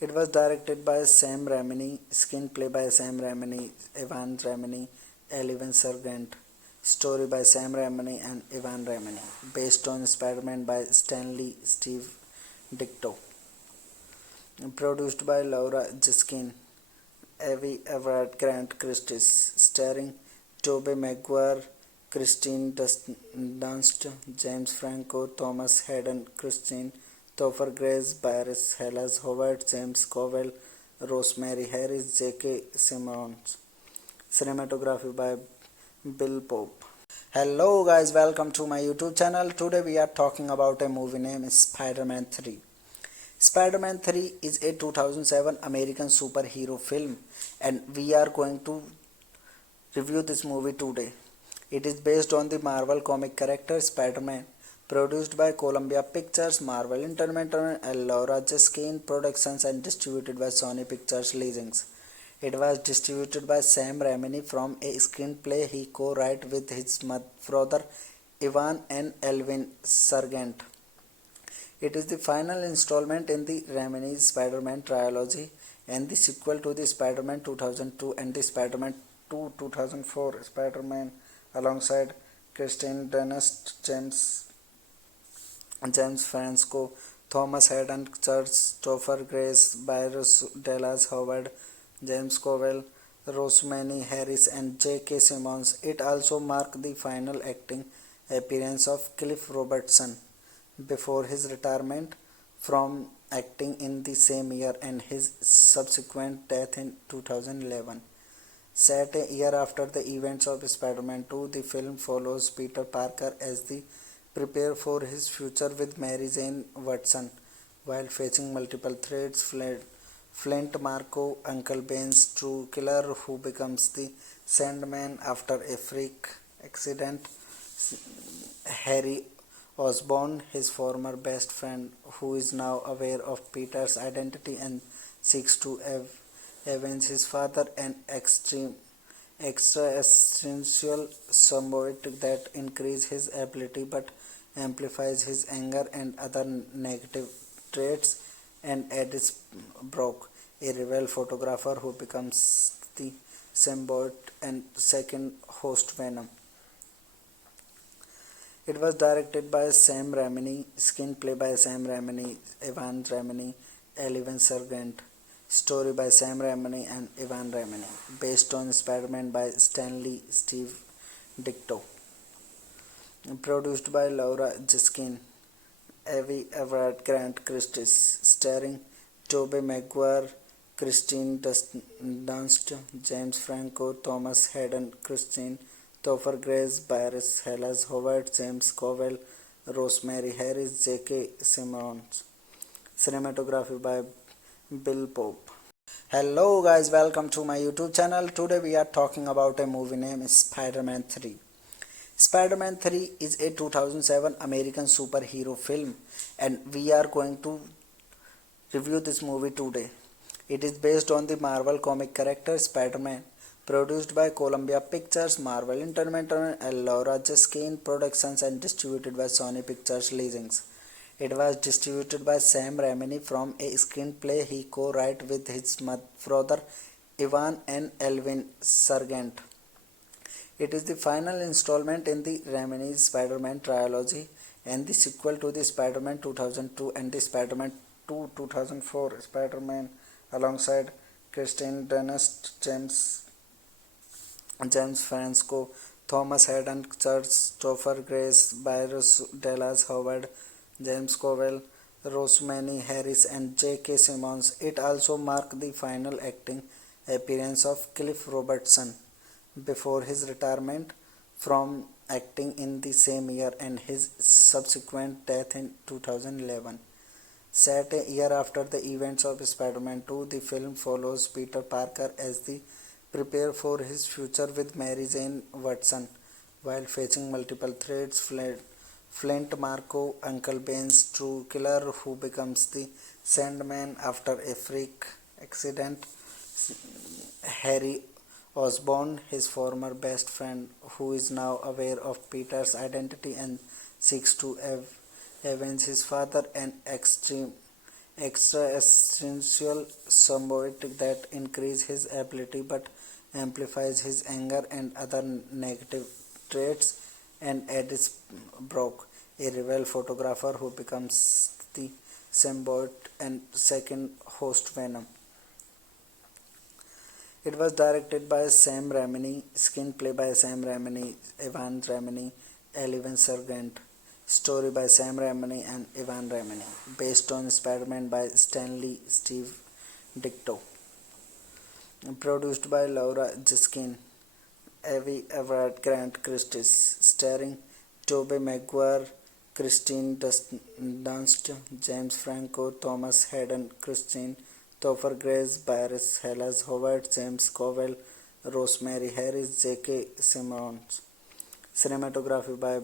It was directed by Sam Raimi, screenplay by Sam Raimi, Evan Raimi, Eleven Sargent, story by Sam Raimi and Evan Raimi, based on Spider-Man by Stanley Steve Ditko, produced by Laura Jiskin, Avi Everett, Grant Christie, starring Tobey Maguire, Kristen Dunst, James Franco, Thomas Hayden, Christine, Topher Grace, Barris Hellas Howard, James Cowell, Rosemary Harris, J.K. Simmons. Cinematography by Bill Pope. Hello guys, welcome to my YouTube channel. Today we are talking about a movie named Spider-Man 3. Spider-Man 3 is a 2007 American superhero film and we are going to review this movie today. It is based on the Marvel comic character Spider-Man, produced by Columbia Pictures, Marvel Entertainment and Laura Jiskin Productions and distributed by Sony Pictures Licensing. It was distributed by Sam Raimi from a screenplay he co-wrote with his brother Evan and Elvin Sargent. It is the final installment in the Raimi's Spider-Man trilogy and the sequel to the Spider-Man 2002 and the Spider-Man 2 2004 Spider-Man alongside Kristen Dunst, James Franco, Thomas Hayden Church, Topher Grace, Barris Dallas Howard, James Cowell, Rosemary Harris and J.K. Simmons. It also marked the final acting appearance of Cliff Robertson before his retirement from acting in the same year and his subsequent death in 2011. Set a year after the events of Spider-Man 2, the film follows Peter Parker as they prepare for his future with Mary Jane Watson while facing multiple threats. Flint Marko, Uncle Ben's true killer who becomes the Sandman after a freak accident. Harry Osborn, his former best friend, who is now aware of Peter's identity and seeks to avenge his father, an extra-essential symbiote that increases his ability but amplifies his anger and other negative traits, and Edis Brock, a rebel photographer who becomes the symbiote and second host Venom. It was directed by Sam Raimi, screenplay by Sam Raimi, Evan Raimi, Eleven Sargent, story by Sam Raimi and Evan Raimi, based on Spider-Man by Stanley Steve Ditko, produced by Laura Jiskin, Avi Everett, Grant Christie, starring Tobey Maguire, Kristen Dunst, James Franco, Thomas Hayden, Christine, Topher Grace, Barris Hellas Howard, James Cowell, Rosemary Harris, J.K. Simmons. Cinematography by Bill Pope. Hello guys, welcome to my YouTube channel. Today we are talking about a movie named Spider-Man 3. Spider-Man 3 is a 2007 American superhero film and we are going to review this movie today. It is based on the Marvel comic character Spider-Man, produced by Columbia Pictures, Marvel Entertainment and Laura Jiskin Productions and distributed by Sony Pictures Licensing. It was distributed by Sam Raimi from a screenplay he co-wrote with his brother Evan and Elvin Sargent. It is the final installment in the Raimi's Spider-Man trilogy and the sequel to the Spider-Man 2002 and the Spider-Man 2 2004 Spider-Man alongside Kristen Dunst, James Franco, Thomas Hayden Church, Topher Grace, Barris Dallas Howard, James Cowell, Rosemary Harris and J.K. Simmons. It also marked the final acting appearance of Cliff Robertson before his retirement from acting in the same year and his subsequent death in 2011. Set a year after the events of Spider-Man 2, the film follows Peter Parker as they prepare for his future with Mary Jane Watson while facing multiple threats. Flint Marko, Uncle Ben's true killer who becomes the Sandman after a freak accident. Harry Osborn, his former best friend, who is now aware of Peter's identity and seeks to avenge his father, an extra-essential symbiote that increases his ability but amplifies his anger and other negative traits, and Edis Brock, a rebel photographer who becomes the symbiote and second host Venom. It was directed by Sam Raimi, screenplay by Sam Raimi, Evan Raimi, Eleven Sargent, story by Sam Raimi and Evan Raimi, based on Spider-Man by Stanley Steve Ditko, produced by Laura Jiskin, Avi Everett Grant Christie, starring Tobey Maguire, Kristen Dunst, James Franco, Thomas Hayden Christine, Topher Grace, Barris Hellas Howard, James Covell, Rosemary Harris, J.K. Simmons. Cinematography by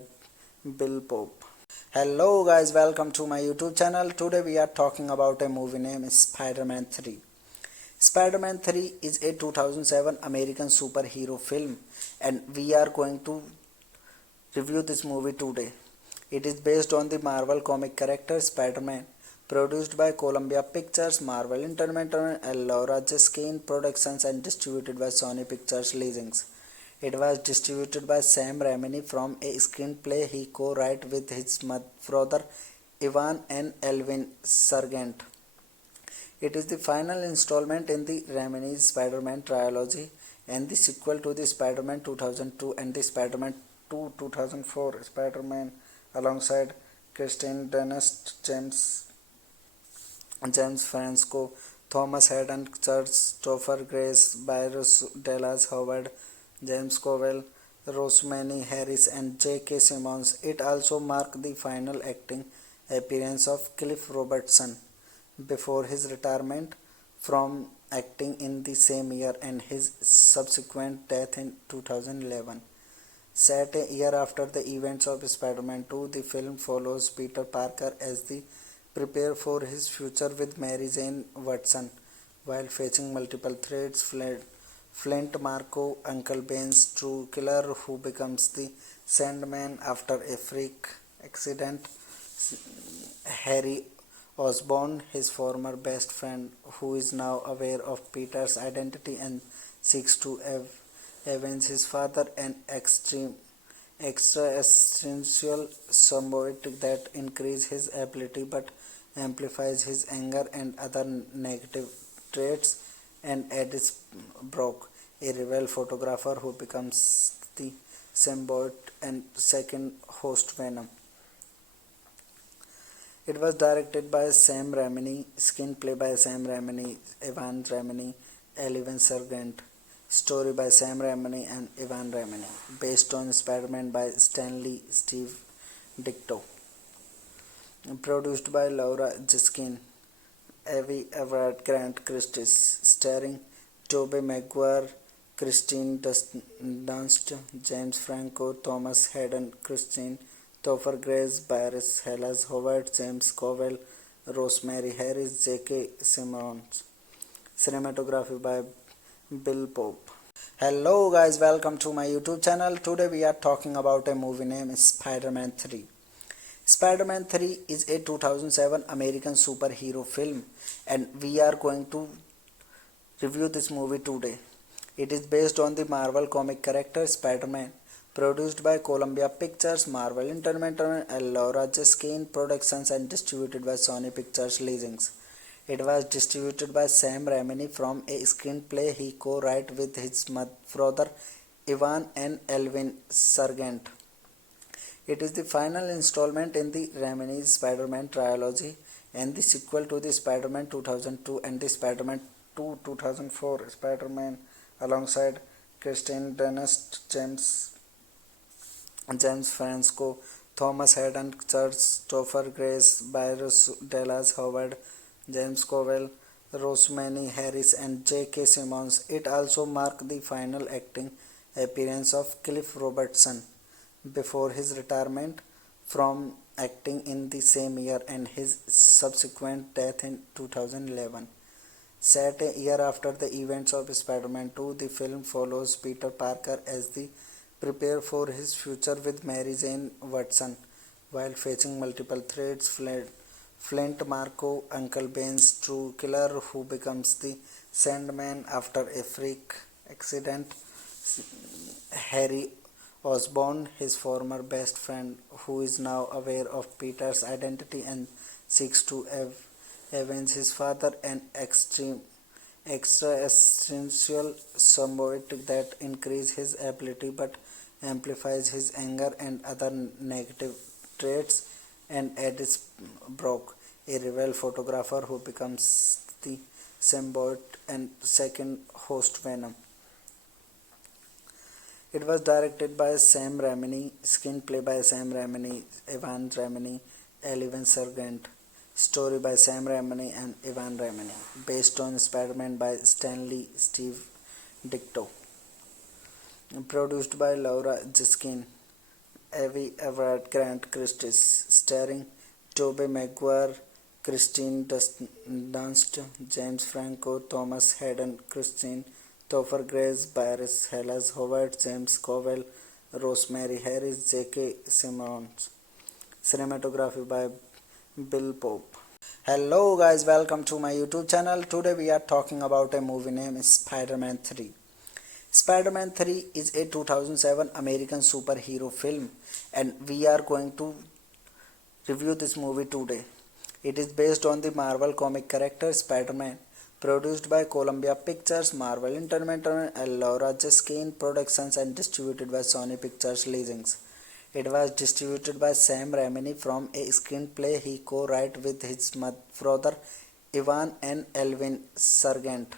Bill Pope. Hello guys, welcome to my YouTube channel. Today we are talking about a movie named Spider-Man 3. Spider-Man 3 is a 2007 American superhero film and we are going to review this movie today. It is based on the Marvel comic character Spider-Man, produced by Columbia Pictures, Marvel Entertainment, and Laura Jiskin Productions, and distributed by Sony Pictures Licensing. It was distributed by Sam Raimi from a screenplay he co-wrote with his brother Evan and Elvin Sargent. It is the final installment in the Raimi's Spider-Man trilogy and the sequel to the Spider-Man 2002 and the Spider-Man 2 2004 Spider-Man alongside Kristen Dunst, James Franco, Thomas Hayden Church, Topher Grace, Barris Dallas Howard, James Covell, Rosemary Harris, and J.K. Simmons. It also marked the final acting appearance of Cliff Robertson before his retirement from acting in the same year and his subsequent death in 2011. Set a year after the events of Spider-Man 2, the film follows Peter Parker as they prepare for his future with Mary Jane Watson. While facing multiple threats, Flint Marko, Uncle Ben's true killer who becomes the Sandman after a freak accident, Harry Osborn, his former best friend who is now aware of Peter's identity and seeks to avenge his father, an extra-essential symbiote that increases his ability but amplifies his anger and other negative traits, and Edis Brock, a rebel photographer who becomes the symbiote and second host Venom. It was directed by Sam Raimi, screenplay by Sam Raimi, Evan Raimi, Eleven Sargent, story by Sam Raimi and Evan Raimi, based on Spider-Man by Stanley Steve Ditko, produced by Laura Jiskin, Avi Everett Grant Christie, starring Tobey Maguire, Kristen Dunst, James Franco, Thomas Hayden Christine, Topher Grace, Barris Hellas Howard, James Covell, Rosemary Harris, J.K. Simmons. Cinematography by Bill Pope. Hello guys, welcome to my YouTube channel. Today we are talking about a movie named Spider-Man 3. Spider-Man 3 is a 2007 American superhero film and we are going to review this movie today. It is based on the Marvel comic character Spider-Man, produced by Columbia Pictures, Marvel Entertainment, and Laura Jiskin Productions, and distributed by Sony Pictures Licensing. It was distributed by Sam Raimi from a screenplay he co-wrote with his brother Evan and Elvin Sargent. It is the final installment in the Raimi's Spider-Man trilogy and the sequel to the Spider-Man 2002 and the Spider-Man 2 2004 Spider-Man alongside Kristen Dunst, James Franco, Thomas Hayden Church, Topher Grace, Barris Dallas Howard, James Covell, Rosemary Harris, and J.K. Simmons. It also marked the final acting appearance of Cliff Robertson before his retirement from acting in the same year and his subsequent death in 2011. Set a year after the events of Spider-Man 2, the film follows Peter Parker as they prepare for his future with Mary Jane Watson. while facing multiple threats. Flint Marco, Uncle Ben's true killer, who becomes the Sandman after a freak accident. Harry Osborn, his former best friend, who is now aware of Peter's identity and seeks to avenge his father, an extra-essential symbiote that increases his ability but amplifies his anger and other negative traits, and Edis Brock, a rebel photographer who becomes the symbiote and second host Venom. It was directed by Sam Raimi, screenplay by Sam Raimi, Evan Raimi, Eleven Sargent, story by Sam Raimi and Evan Raimi, based on Spider-Man by Stanley Steve Ditko, produced by Laura Jiskin, Avi Everett, Grant Christie, starring Tobey Maguire, Kristen Dunst, James Franco, Thomas Hayden Christine, Topher Grace, Barris Hellas Howard, James Covell, Rosemary Harris, J.K. Simmons. Cinematography by Bill Pope. Hello guys, welcome to my YouTube channel. Today we are talking about a movie named Spider-Man 3. Spider-Man 3 is a 2007 American superhero film and we are going to review this movie today. It is based on the Marvel comic character Spider-Man, produced by Columbia Pictures, Marvel Entertainment, and Laura Jiskin Productions, and distributed by Sony Pictures Licensing. It was distributed by Sam Raimi from a screenplay he co-wrote with his brother Ivan and Elvin Sargent.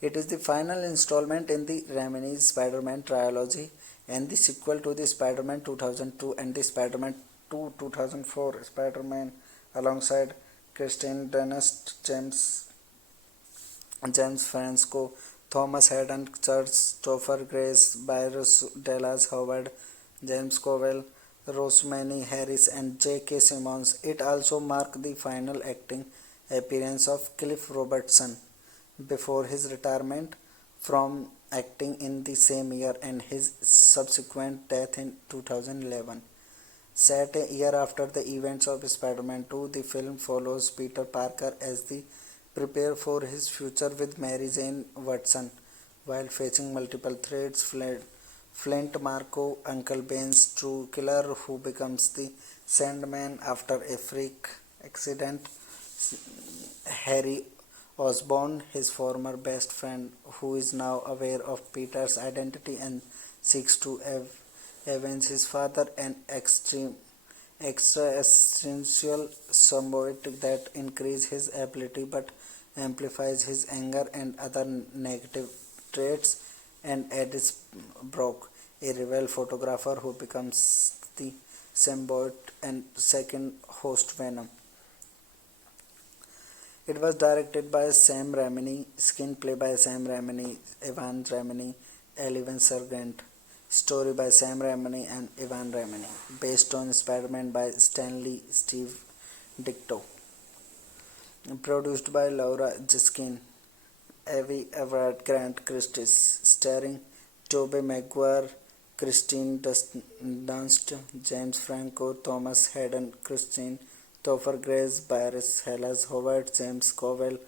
It is the final installment in the Raimi's Spider-Man trilogy and the sequel to the Spider-Man 2002 and the Spider-Man 2 2004 Spider-Man alongside Kristen Dunst, James Franco, Thomas Hayden Church, Topher Grace, Barris Dallas Howard, James Covell, Rosemary Harris, and J.K. Simmons. It also marked the final acting appearance of Cliff Robertson before his retirement from acting in the same year and his subsequent death in 2011. Set a year after the events of Spider-Man 2, the film follows Peter Parker as they prepare for his future with Mary Jane Watson. While facing multiple threats, Flint Marco, Uncle Ben's true killer, who becomes the Sandman after a freak accident. Harry Osborn, his former best friend, who is now aware of Peter's identity and seeks to avenge his father, an extra-essential symbiote that increases his ability but amplifies his anger and other negative traits, and Edis Brock, a rebel photographer who becomes the symbiote and second host Venom. It was directed by Sam Raimi, screenplay by Sam Raimi, Evan Raimi, Eleven Sargent, story by Sam Raimi and Evan Raimi, based on Spider-Man by Stanley Steve Ditko, produced by Laura Jiskin, Avi Everett, Grant Christie, starring Tobey Maguire, Kristen Dunst, James Franco, Thomas Hayden Christine, Topher Grace, Barris Hellas Howard, James Covell,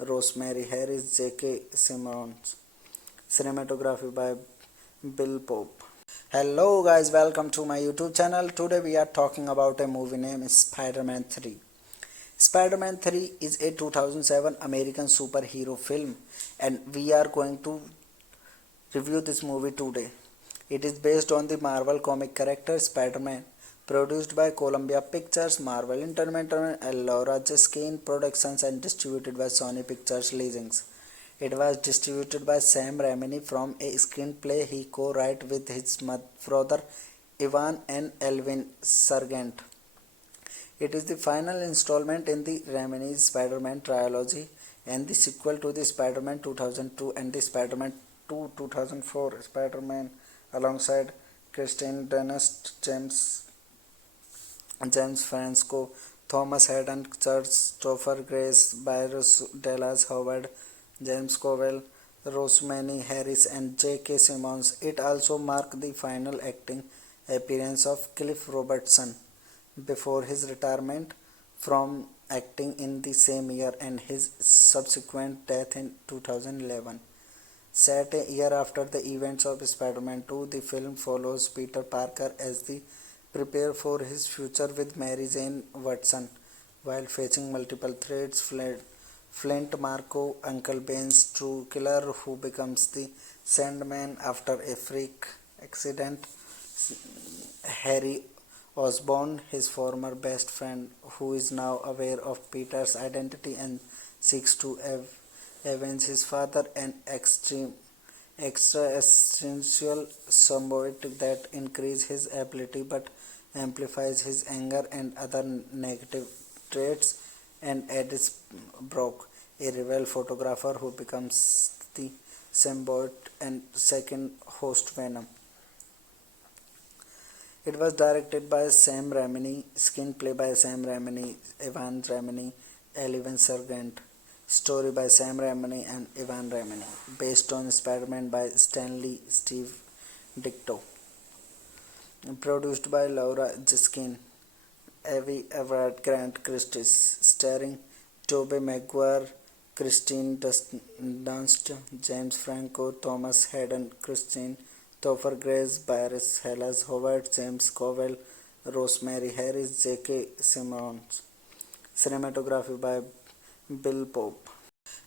Rosemary Harris, J.K. Simmons. Cinematography by Bill Pope. Hello guys, welcome to my YouTube channel. Today we are talking about a movie named Spider-Man 3. Spider-Man 3 is a 2007 American superhero film and we are going to review this movie today. It is based on the Marvel comic character Spider-Man, produced by Columbia Pictures, Marvel Entertainment, and Laura Jiskin Productions, and distributed by Sony Pictures Licensing. It was distributed by Sam Raimi from a screenplay he co-wrote with his brother Ivan and Elvin Sargent. It is the final installment in the Raimi's Spider-Man trilogy and the sequel to the Spider-Man 2002 and the Spider-Man 2 2004 Spider-Man alongside Kristen Dunst, James Franco, Thomas Hayden Church, Topher Grace, Barris Dallas Howard, James Covell, Rosemary Harris, and J.K. Simmons. It also marked the final acting appearance of Cliff Robertson before his retirement from acting in the same year and his subsequent death in 2011. Set a year after the events of Spider-Man 2, the film follows Peter Parker as he prepares for his future with Mary Jane Watson. While facing multiple threats, Flint Marko, Uncle Ben's true killer who becomes the Sandman after a freak accident, Harry Osborn, his former best friend, who is now aware of Peter's identity and seeks to avenge his father, an extra essential symbiote that increases his ability but amplifies his anger and other negative traits, and Eddie Brock, a rebel photographer who becomes the symbiote and second host Venom. It was directed by Sam Raimi, screenplay by Sam Raimi, Evan Raimi, Eleven Sargent, story by Sam Raimi and Evan Raimi, based on Spider-Man by Stanley Steve Ditko, produced by Laura Jiskin, Avi Everett, Grant Christie, starring Tobey Maguire, Kristen Dunst, James Franco, Thomas Hayden, Christine Topher Grace, Bryce Dallas Howard, James Cowell, Rosemary Harris, J.K. Simmons. Cinematography by Bill Pope.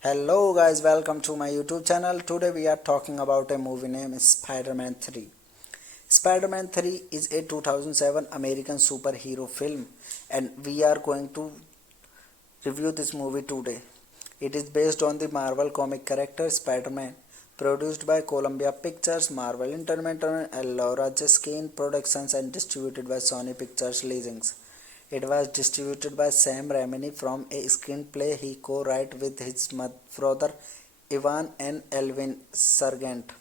Hello guys, welcome to my YouTube channel. Today we are talking about a movie named Spider-Man 3. Spider-Man 3 is a 2007 American superhero film and we are going to review this movie today. It is based on the Marvel comic character Spider-Man, produced by Columbia Pictures, Marvel Entertainment, and Laura Jiskin Productions, and distributed by Sony Pictures Licensing. It was distributed by Sam Raimi from a screenplay he co-wrote with his brother Ivan and Elvin Sargent.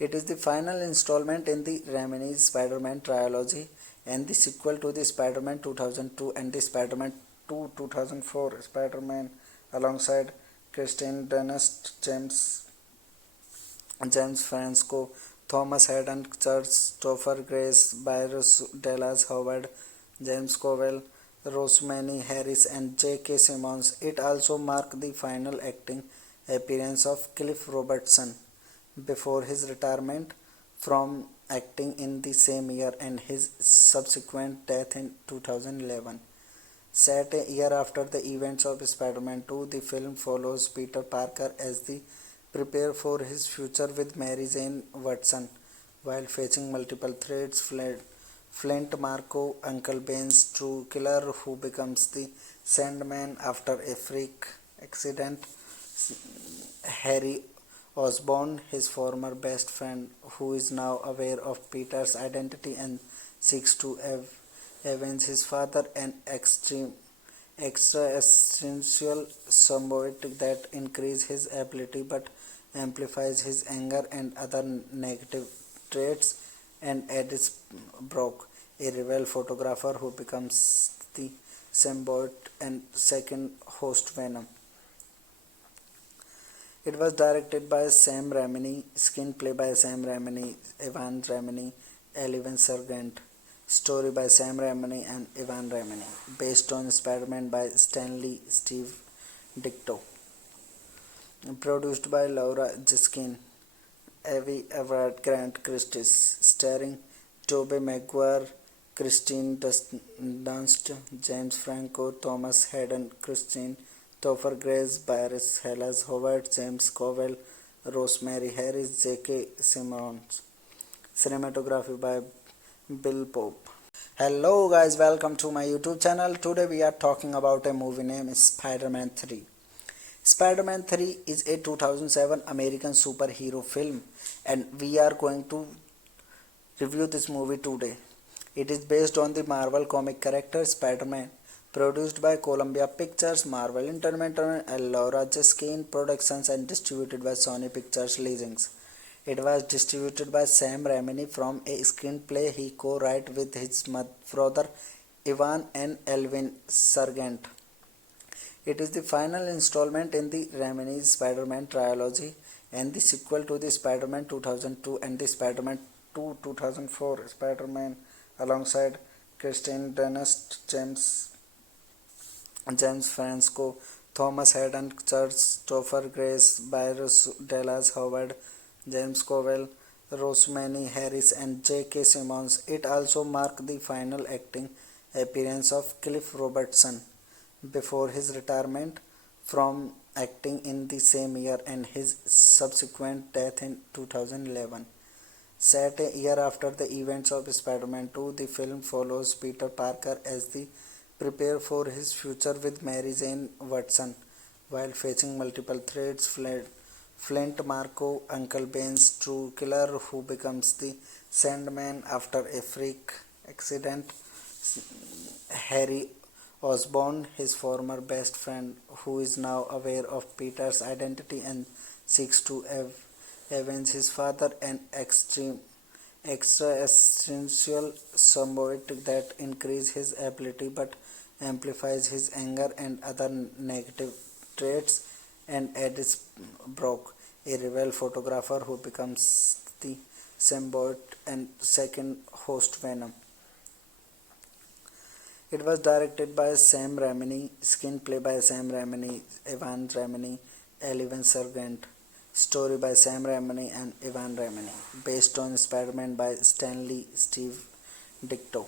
It is the final installment in the Raimi's Spider-Man trilogy and the sequel to the Spider-Man 2002 and the Spider-Man 2 2004 Spider-Man alongside Kristen Dunst, James Franco, Thomas Hayden Church, Topher Grace, Bryce Dallas Howard, James Cowell, Rosemary Harris, and J.K. Simmons. It also marked the final acting appearance of Cliff Robertson before his retirement from acting in the same year and his subsequent death in 2011. Set a year after the events of Spider-Man 2, the film follows Peter Parker as he prepares for his future with Mary Jane Watson. While facing multiple threats, Flint Marko, Uncle Ben's true killer who becomes the Sandman after a freak accident, Harry Osborn, his former best friend, who is now aware of Peter's identity and seeks to avenge his father, an extra essential symbiote that increases his ability but amplifies his anger and other negative traits, and Eddie Brock, a rebel photographer who becomes the symbiote and second host Venom. It was directed by Sam Raimi, screenplay by Sam Raimi, Evan Raimi, Eleven Sargent, story by Sam Raimi and Evan Raimi, based on Spider-Man by Stanley Steve Ditko, produced by Laura Jiskin, Avi Everett, Grant Christie, starring Tobey Maguire, Kristen Dunst, James Franco, Thomas Hayden, Christine Topher Grace, Bryce Dallas Howard, James Cowell, Rosemary Harris, J.K. Simmons. Cinematography by Bill Pope. Hello guys, welcome to my YouTube channel. Today we are talking about a movie named Spider-Man 3. Spider-Man 3 is a 2007 American superhero film and we are going to review this movie today. It is based on the Marvel comic character Spider-Man, produced by Columbia Pictures, Marvel Entertainment, and Laura Jiskin Productions, and distributed by Sony Pictures Licensing. It was distributed by Sam Raimi from a screenplay he co-wrote with his brother Ivan and Elvin Sargent. It is the final installment in the Raimi's Spider-Man trilogy and the sequel to the Spider-Man 2002 and the Spider-Man 2 2004 Spider-Man alongside Kristen Dunst, James Franco, Thomas Hayden Church, Topher Grace, Bryce Dallas Howard, James Cowell, Rosemary Harris, and J.K. Simmons. It also marked the final acting appearance of Cliff Robertson before his retirement from acting in the same year and his subsequent death in 2011. Set a year after the events of Spider-Man 2, the film follows Peter Parker as he prepares for his future with Mary Jane Watson. While facing multiple threats, Flint Marko, Uncle Ben's true killer who becomes the Sandman after a freak accident, Harry Osborn, his former best friend who is now aware of Peter's identity and seeks to avenge his father, an extra-essential symbiote that increases his ability but amplifies his anger and other negative traits, and Edith Brock, a rival photographer who becomes the symbiote and second host Venom. It was directed by Sam Raimi, screenplay by Sam Raimi, Evan Raimi, Eleven Sargent, story by Sam Raimi and Evan Raimi, based on Spider-Man by Stanley Steve Ditko,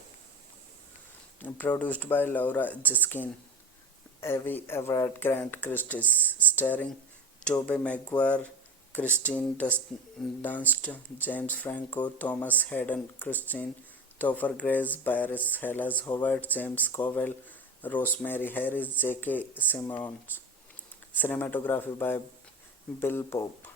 produced by Laura Jiskin, Avi Everett Grant Christie, starring Tobey Maguire, Kristen Dunst, James Franco, Thomas Hayden Christensen, Topher Grace, Bryce Dallas Howard, James Cowell, Rosemary Harris, J.K. Simmons. Cinematography by Bill Pope.